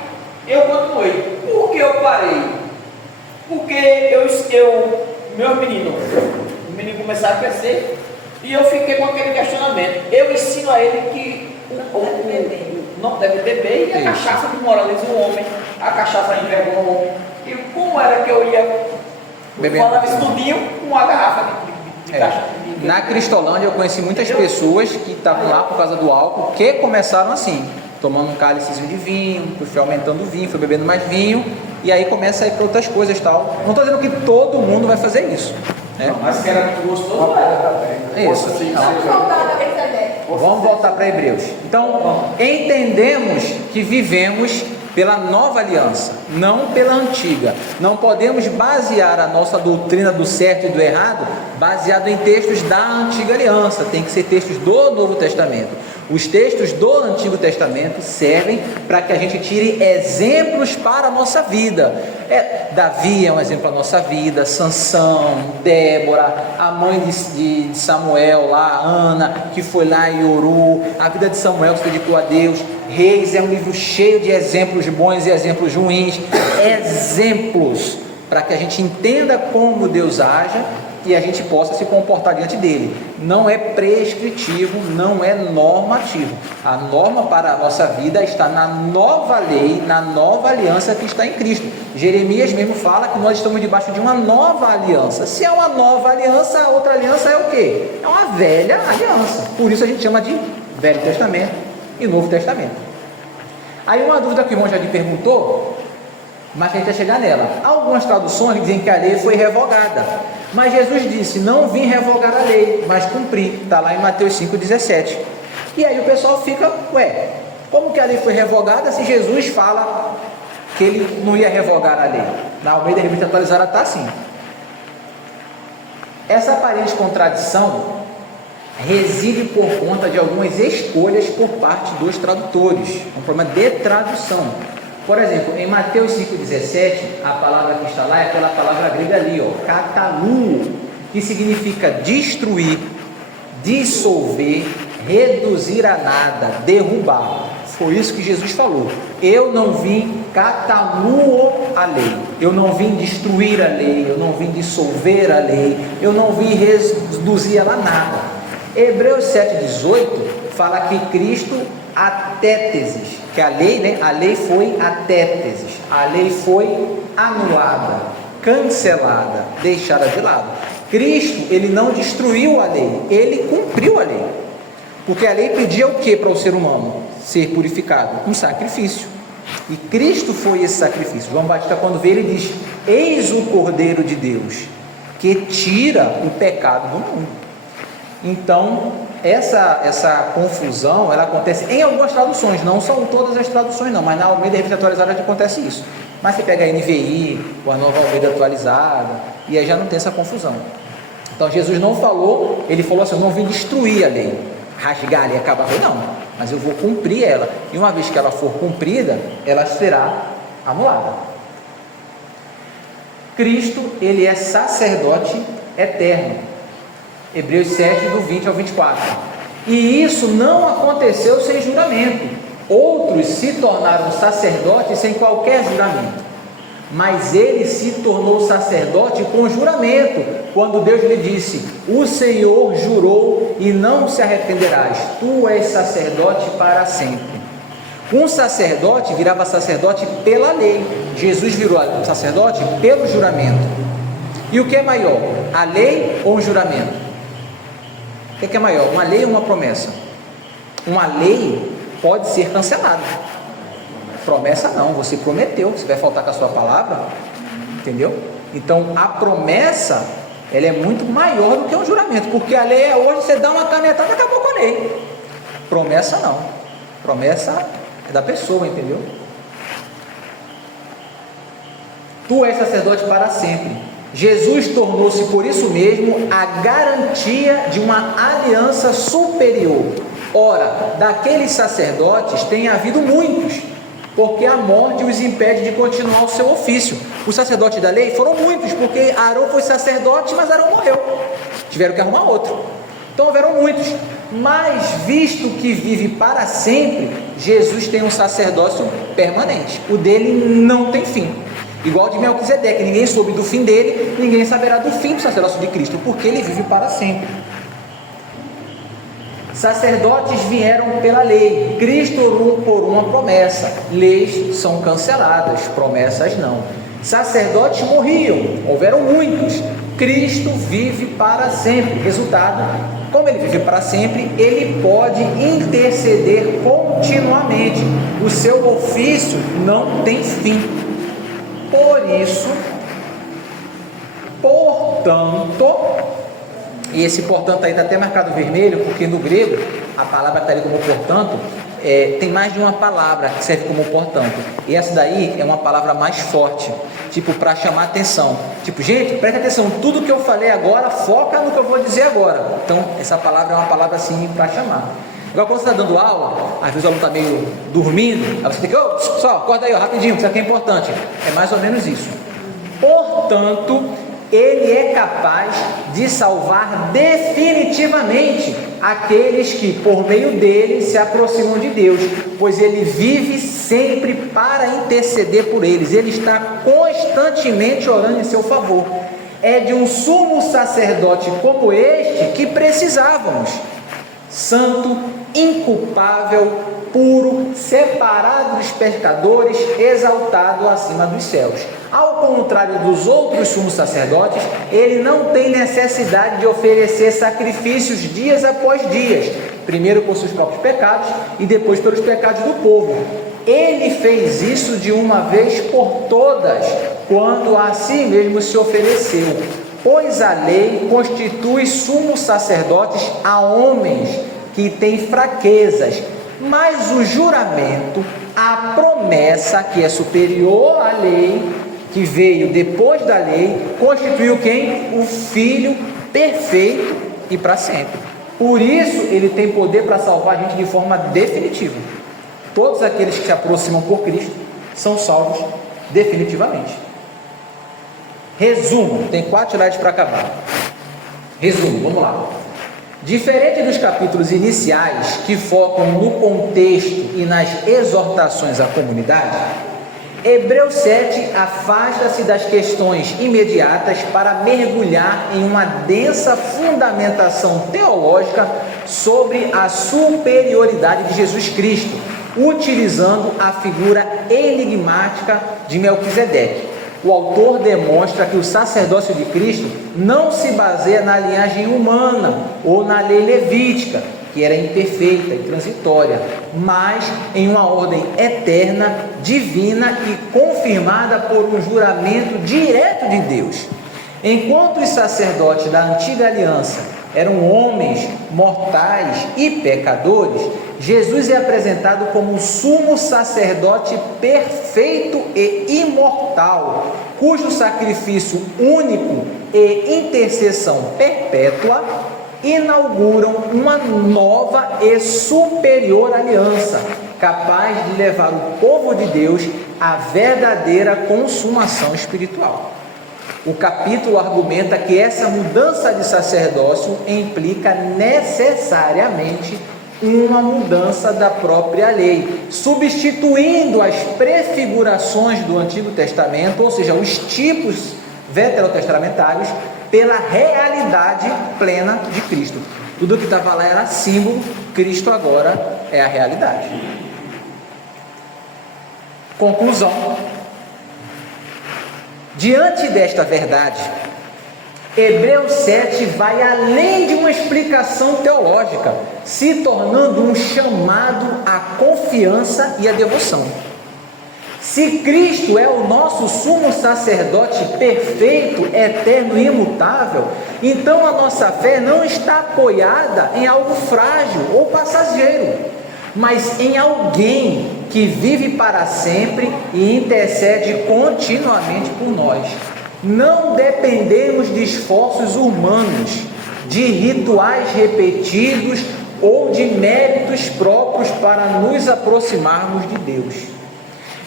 eu continuei. Por que eu parei? Porque meus meninos, o menino começaram a crescer e eu fiquei com aquele questionamento. Eu ensino a ele que não deve beber e a cachaça desmoraliza o homem, a cachaça envergonha o homem. E como era que eu ia falar isso tudinho com uma garrafa de cachaça? Na Cristolândia eu conheci muitas pessoas que estavam lá por causa do álcool, que começaram assim, tomando um cálicezinho de vinho, foi aumentando o vinho, foi bebendo mais vinho, e aí começa a ir para outras coisas e tal. Não estou dizendo que todo mundo vai fazer isso, né? Mas que era muito gostoso, É isso. Vamos voltar para Hebreus. Então, entendemos que vivemos pela nova aliança, não pela antiga. Não podemos basear a nossa doutrina do certo e do errado baseado em textos da antiga aliança. Tem que ser textos do Novo Testamento. Os textos do Antigo Testamento servem para que a gente tire exemplos para a nossa vida. Davi é um exemplo para a nossa vida, Sansão, Débora, a mãe de Samuel lá, Ana, que foi lá e orou, a vida de Samuel que se dedicou a Deus. Reis é um livro cheio de exemplos bons e exemplos ruins, exemplos para que a gente entenda como Deus age e a gente possa se comportar diante dele. Não é prescritivo, não é normativo. A norma para a nossa vida está na nova lei, na nova aliança que está em Cristo. Jeremias mesmo fala que nós estamos debaixo de uma nova aliança. Se é uma nova aliança, a outra aliança é o quê? É uma velha aliança. Por isso a gente chama de Velho Testamento e Novo Testamento. Aí uma dúvida que o irmão já me perguntou, mas a gente vai chegar nela. Algumas traduções dizem que a lei foi revogada, mas Jesus disse, não vim revogar a lei, mas cumprir. Está lá em Mateus 5,17. E aí o pessoal fica, Como que a lei foi revogada se Jesus fala que ele não ia revogar a lei? Na Almeida Revista Atualizada está assim. Essa aparente contradição reside por conta de algumas escolhas por parte dos tradutores. É um problema de tradução. Por exemplo, em Mateus 5,17, a palavra que está lá é aquela palavra grega ali, ó, kataluo, que significa destruir, dissolver, reduzir a nada, derrubar. Foi isso que Jesus falou. Eu não vim kataluo a lei, eu não vim destruir a lei, eu não vim dissolver a lei, eu não vim reduzir ela a nada. Hebreus 7,18 fala que Cristo atéteses, que a lei, né? A lei foi atéteses, a lei foi anulada, cancelada, deixada de lado. Cristo, ele não destruiu a lei, ele cumpriu a lei, porque a lei pedia o que para o ser humano? Ser purificado, um sacrifício, e Cristo foi esse sacrifício. João Batista, quando vê, ele diz: eis o Cordeiro de Deus, que tira o pecado do mundo. Então, essa confusão, ela acontece em algumas traduções, não são todas as traduções não, mas na Almeida Revista Atualizada acontece isso. Mas você pega a NVI, ou a Nova Almeida Atualizada, e aí já não tem essa confusão. Então Jesus não falou, ele falou assim: eu não vim destruir a lei, rasgar a lei, acabar a lei, não, mas eu vou cumprir ela, e uma vez que ela for cumprida, ela será anulada. Cristo, ele é sacerdote eterno. Hebreus 7, do 20 ao 24. E isso não aconteceu sem juramento. Outros se tornaram sacerdotes sem qualquer juramento. Mas ele se tornou sacerdote com juramento, quando Deus lhe disse: o Senhor jurou e não se arrependerás, tu és sacerdote para sempre. Um sacerdote virava sacerdote pela lei. Jesus virou sacerdote pelo juramento. E o que é maior, a lei ou o juramento? O que é maior, uma lei ou uma promessa? Uma lei pode ser cancelada, promessa não. Você prometeu, você vai faltar com a sua palavra, entendeu? Então a promessa, ela é muito maior do que um juramento, porque a lei é hoje, você dá uma canetada e acabou com a lei. Promessa não, promessa é da pessoa, entendeu? Tu és sacerdote para sempre. Jesus tornou-se por isso mesmo a garantia de uma aliança superior. Ora, daqueles sacerdotes tem havido muitos, porque a morte os impede de continuar o seu ofício. Os sacerdotes da lei foram muitos, porque Arão foi sacerdote, mas Arão morreu, tiveram que arrumar outro. Então houveram muitos, mas visto que vive para sempre, Jesus tem um sacerdócio permanente, o dele não tem fim. Igual de Melquisedeque, ninguém soube do fim dele, ninguém saberá do fim do sacerdócio de Cristo, porque ele vive para sempre. Sacerdotes vieram pela lei, Cristo por uma promessa. Leis são canceladas, promessas não. Sacerdotes morriam, houveram muitos. Cristo vive para sempre. Resultado, como ele vive para sempre, ele pode interceder continuamente. O seu ofício não tem fim. Por isso, portanto, e esse portanto aí está até marcado vermelho, porque no grego, a palavra que está ali como portanto, tem mais de uma palavra que serve como portanto, e essa daí é uma palavra mais forte, tipo para chamar atenção, tipo, gente, presta atenção, tudo que eu falei agora, foca no que eu vou dizer agora. Então, essa palavra é uma palavra assim para chamar. Igual quando você está dando aula, às vezes o aluno está meio dormindo, aí você tem que, só, acorda aí, ó, rapidinho, isso aqui é importante. É mais ou menos isso. Portanto, ele é capaz de salvar definitivamente aqueles que, por meio dele, se aproximam de Deus, pois ele vive sempre para interceder por eles. Ele está constantemente orando em seu favor. É de um sumo sacerdote como este que precisávamos. Santo, inculpável, puro, separado dos pecadores, exaltado acima dos céus. Ao contrário dos outros sumos sacerdotes, ele não tem necessidade de oferecer sacrifícios dias após dias, primeiro por seus próprios pecados e depois pelos pecados do povo. Ele fez isso de uma vez por todas, quando a si mesmo se ofereceu, pois a lei constitui sumos sacerdotes a homens que têm fraquezas, Mas o juramento, a promessa que é superior à lei, que veio depois da lei, constituiu quem? O Filho perfeito e para sempre. Por isso ele tem poder para salvar a gente de forma definitiva. Todos aqueles que se aproximam por Cristo são salvos definitivamente. Resumo, tem 4 slides para acabar. Resumo, vamos lá. Diferente dos capítulos iniciais, que focam no contexto e nas exortações à comunidade, Hebreus 7 afasta-se das questões imediatas para mergulhar em uma densa fundamentação teológica sobre a superioridade de Jesus Cristo, utilizando a figura enigmática de Melquisedeque. O autor demonstra que o sacerdócio de Cristo não se baseia na linhagem humana ou na lei levítica, que era imperfeita e transitória, mas em uma ordem eterna, divina e confirmada por um juramento direto de Deus. Enquanto os sacerdotes da antiga aliança eram homens mortais e pecadores, Jesus é apresentado como um sumo sacerdote perfeito e imortal, cujo sacrifício único e intercessão perpétua inauguram uma nova e superior aliança, capaz de levar o povo de Deus à verdadeira consumação espiritual. O capítulo argumenta que essa mudança de sacerdócio implica necessariamente uma mudança da própria lei, substituindo as prefigurações do Antigo Testamento, ou seja, os tipos veterotestamentários, pela realidade plena de Cristo. Tudo que estava lá era símbolo, Cristo agora é a realidade. Conclusão. Diante desta verdade, Hebreus 7 vai além de uma explicação teológica, se tornando um chamado à confiança e à devoção. Se Cristo é o nosso sumo sacerdote perfeito, eterno e imutável, então a nossa fé não está apoiada em algo frágil ou passageiro, mas em alguém que vive para sempre e intercede continuamente por nós. Não dependemos de esforços humanos, de rituais repetidos ou de méritos próprios para nos aproximarmos de Deus.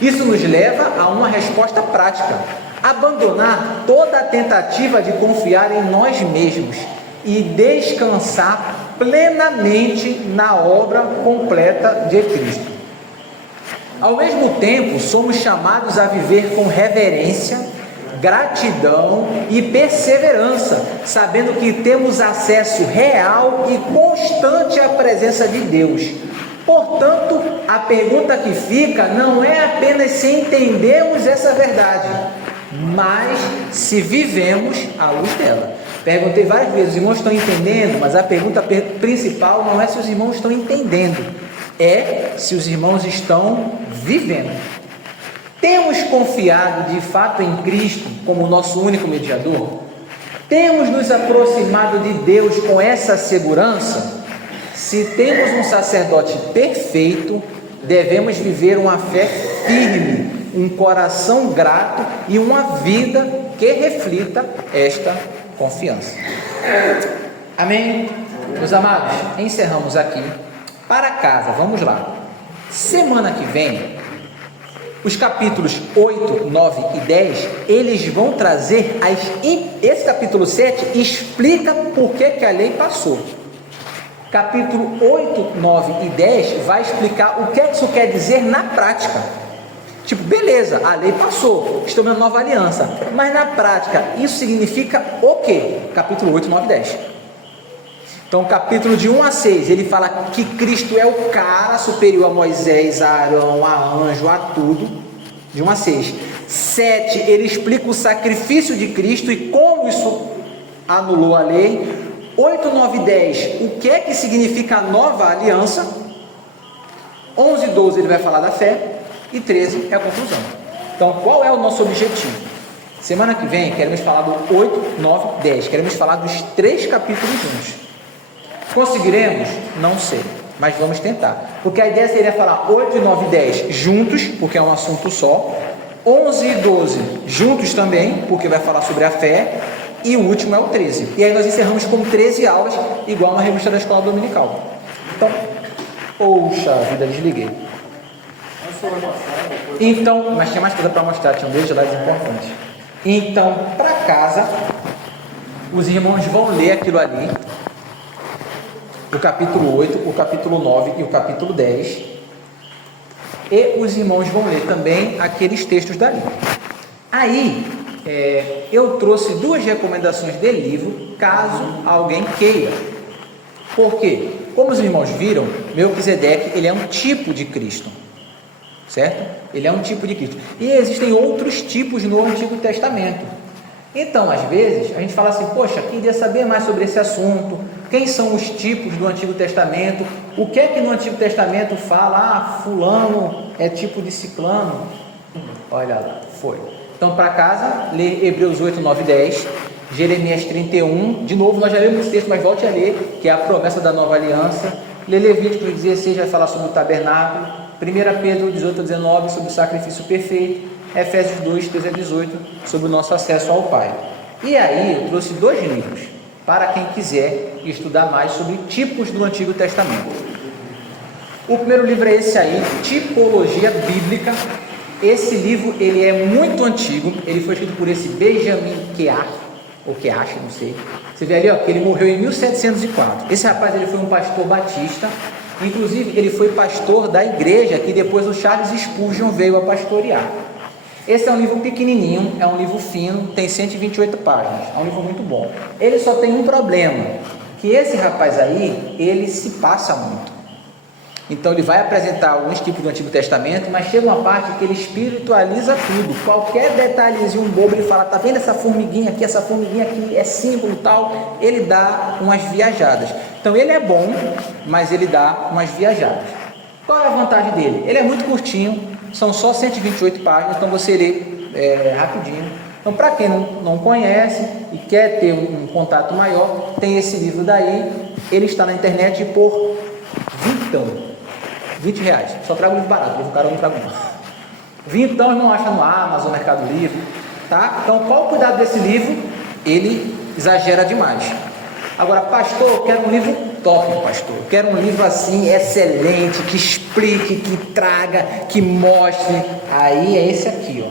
Isso nos leva a uma resposta prática: abandonar toda a tentativa de confiar em nós mesmos e descansar plenamente na obra completa de Cristo. Ao mesmo tempo, somos chamados a viver com reverência, gratidão e perseverança, sabendo que temos acesso real e constante à presença de Deus. Portanto, a pergunta que fica não é apenas se entendemos essa verdade, mas se vivemos à luz dela. Perguntei várias vezes, os irmãos estão entendendo? Mas a pergunta principal não é se os irmãos estão entendendo, é se os irmãos estão vivendo. Temos confiado de fato em Cristo como nosso único mediador? Temos nos aproximado de Deus com essa segurança? Se temos um sacerdote perfeito, devemos viver uma fé firme, um coração grato e uma vida que reflita esta confiança. Amém? Meus amados, encerramos aqui. Para casa, vamos lá. Semana que vem, os capítulos 8, 9 e 10, eles vão trazer, esse capítulo 7 explica por que a lei passou. Capítulo 8, 9 e 10 vai explicar o que isso quer dizer na prática. Tipo, beleza, a lei passou, estamos na nova aliança, mas na prática, isso significa o quê? Capítulo 8, 9 e 10. Então, capítulo de 1 a 6, ele fala que Cristo é o cara superior a Moisés, a Arão, a anjo, a tudo, de 1 a 6. 7, ele explica o sacrifício de Cristo e como isso anulou a lei. 8, 9 e 10, o que é que significa a nova aliança? 11 e 12 ele vai falar da fé, e 13 é a conclusão. Então, qual é o nosso objetivo? Semana que vem queremos falar do 8, 9 e 10, queremos falar dos 3 capítulos juntos. Conseguiremos? Não sei. mas vamos tentar. Porque a ideia seria falar 8, 9 e 10 juntos, porque é um assunto só. 11 e 12 juntos também, porque vai falar sobre a fé. E o último é o 13. E aí nós encerramos com 13 aulas, igual uma revista da escola dominical. Então, poxa vida, desliguei. Então, mas tinha mais coisa para mostrar, tinha um dois slides importantes. Então, para casa, os irmãos vão ler aquilo ali, o capítulo 8, o capítulo 9 e o capítulo 10. E os irmãos vão ler também aqueles textos dali. Aí, eu trouxe 2 recomendações de livro, caso alguém queira. Por quê? Como os irmãos viram, Melquisedeque, ele é um tipo de Cristo, certo? Ele é um tipo de Cristo. E existem outros tipos no Antigo Testamento. Então, às vezes, a gente fala assim, poxa, queria saber mais sobre esse assunto, quem são os tipos do Antigo Testamento, o que é que no Antigo Testamento fala, fulano é tipo de ciclano. Olha lá, foi. Então, para casa, lê Hebreus 8, 9 e 10, Jeremias 31, de novo, nós já lemos esse texto, mas volte a ler, que é a promessa da nova aliança. Lê Levíticos 16, vai falar sobre o tabernáculo. 1 Pedro 18 a 19, sobre o sacrifício perfeito. Efésios 2, 13 a 18, sobre o nosso acesso ao Pai. E aí, eu trouxe 2 livros, para quem quiser estudar mais sobre tipos do Antigo Testamento. O primeiro livro é esse aí, Tipologia Bíblica. Esse livro, ele é muito antigo, ele foi escrito por esse Benjamin Keach, ou Keach, não sei. Você vê ali, ó, que ele morreu em 1704. Esse rapaz, ele foi um pastor batista, inclusive ele foi pastor da igreja que depois o Charles Spurgeon veio a pastorear. Esse é um livro pequenininho, é um livro fino, tem 128 páginas, é um livro muito bom. Ele só tem um problema, que esse rapaz aí, ele se passa muito. Então ele vai apresentar alguns tipos do Antigo Testamento, mas chega uma parte que ele espiritualiza tudo. Qualquer detalhezinho bobo, ele fala, tá vendo essa formiguinha aqui é símbolo tal, ele dá umas viajadas. Então ele é bom, mas ele dá umas viajadas. Qual é a vantagem dele? Ele é muito curtinho, são só 128 páginas, então você lê rapidinho. Então, para quem não conhece e quer ter um contato maior, tem esse livro daí, ele está na internet por R$20, só trago um livro barato, livro caro eu não trago não. Vintão não acha no Amazon, Mercado Livre, tá? Então, qual o cuidado desse livro? Ele exagera demais. Agora, pastor, eu quero um livro top, pastor, eu quero um livro assim, excelente, que explique, que traga, que mostre, aí é esse aqui, ó.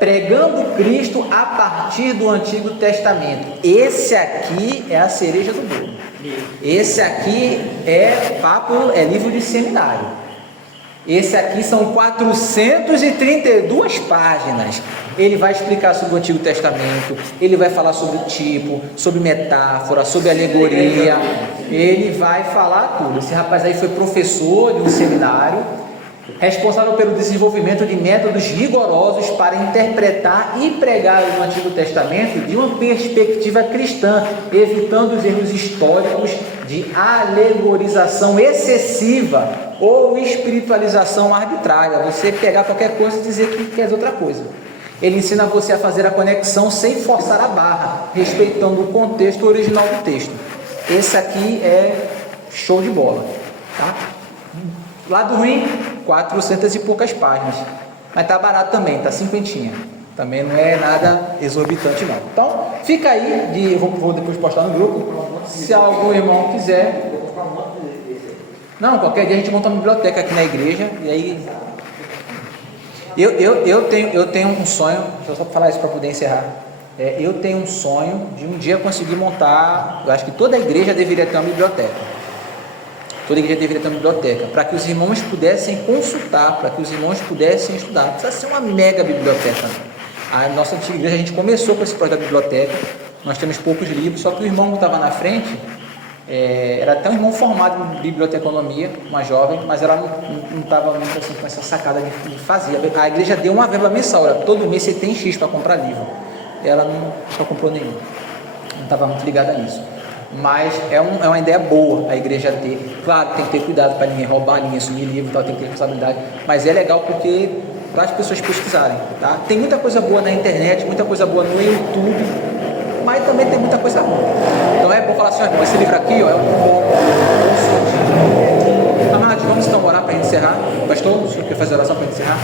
Pregando Cristo a partir do Antigo Testamento. Esse aqui é a cereja do bolo. Esse aqui é livro de seminário. Esse aqui são 432 páginas. Ele vai explicar sobre o Antigo Testamento, ele vai falar sobre o tipo, sobre metáfora, sobre alegoria. Ele vai falar tudo. Esse rapaz aí foi professor de um seminário, responsável pelo desenvolvimento de métodos rigorosos para interpretar e pregar o Antigo Testamento de uma perspectiva cristã, evitando os erros históricos de alegorização excessiva ou espiritualização arbitrária, você pegar qualquer coisa e dizer que quer outra coisa. Ele ensina você a fazer a conexão sem forçar a barra, respeitando o contexto original do texto. Esse aqui é show de bola, tá? Lado ruim, 400 e poucas páginas, mas tá barato também, tá 50, também não é nada exorbitante não. Então, fica aí, vou depois postar no grupo, se algum irmão quiser. Não, qualquer dia a gente monta uma biblioteca aqui na igreja, e aí... Eu tenho um sonho, deixa eu só falar isso para poder encerrar. Eu tenho um sonho de um dia conseguir montar, eu acho que toda a igreja deveria ter uma biblioteca. Toda igreja deveria ter uma biblioteca, para que os irmãos pudessem consultar, para que os irmãos pudessem estudar. Não precisa ser uma mega biblioteca. A nossa antiga igreja, a gente começou com esse projeto da biblioteca, nós temos poucos livros, só que o irmão que estava na frente, era até um irmão formado em biblioteconomia, uma jovem, mas ela não estava muito assim com essa sacada de fazer. A igreja deu uma verba mensal, todo mês você tem X para comprar livro, e ela não comprou nenhum, não estava muito ligada nisso. Mas é uma ideia boa a igreja ter. Claro, tem que ter cuidado para ninguém roubar, ninguém assumir livro, tal, tem que ter responsabilidade, mas é legal porque para as pessoas pesquisarem, tá? Tem muita coisa boa na internet, muita coisa boa no YouTube, mas também tem muita coisa ruim. Então é bom falar assim, ó, esse livro aqui, ó, é um bom Amados, vamos então orar para encerrar. Pastor, o senhor quer fazer oração para encerrar?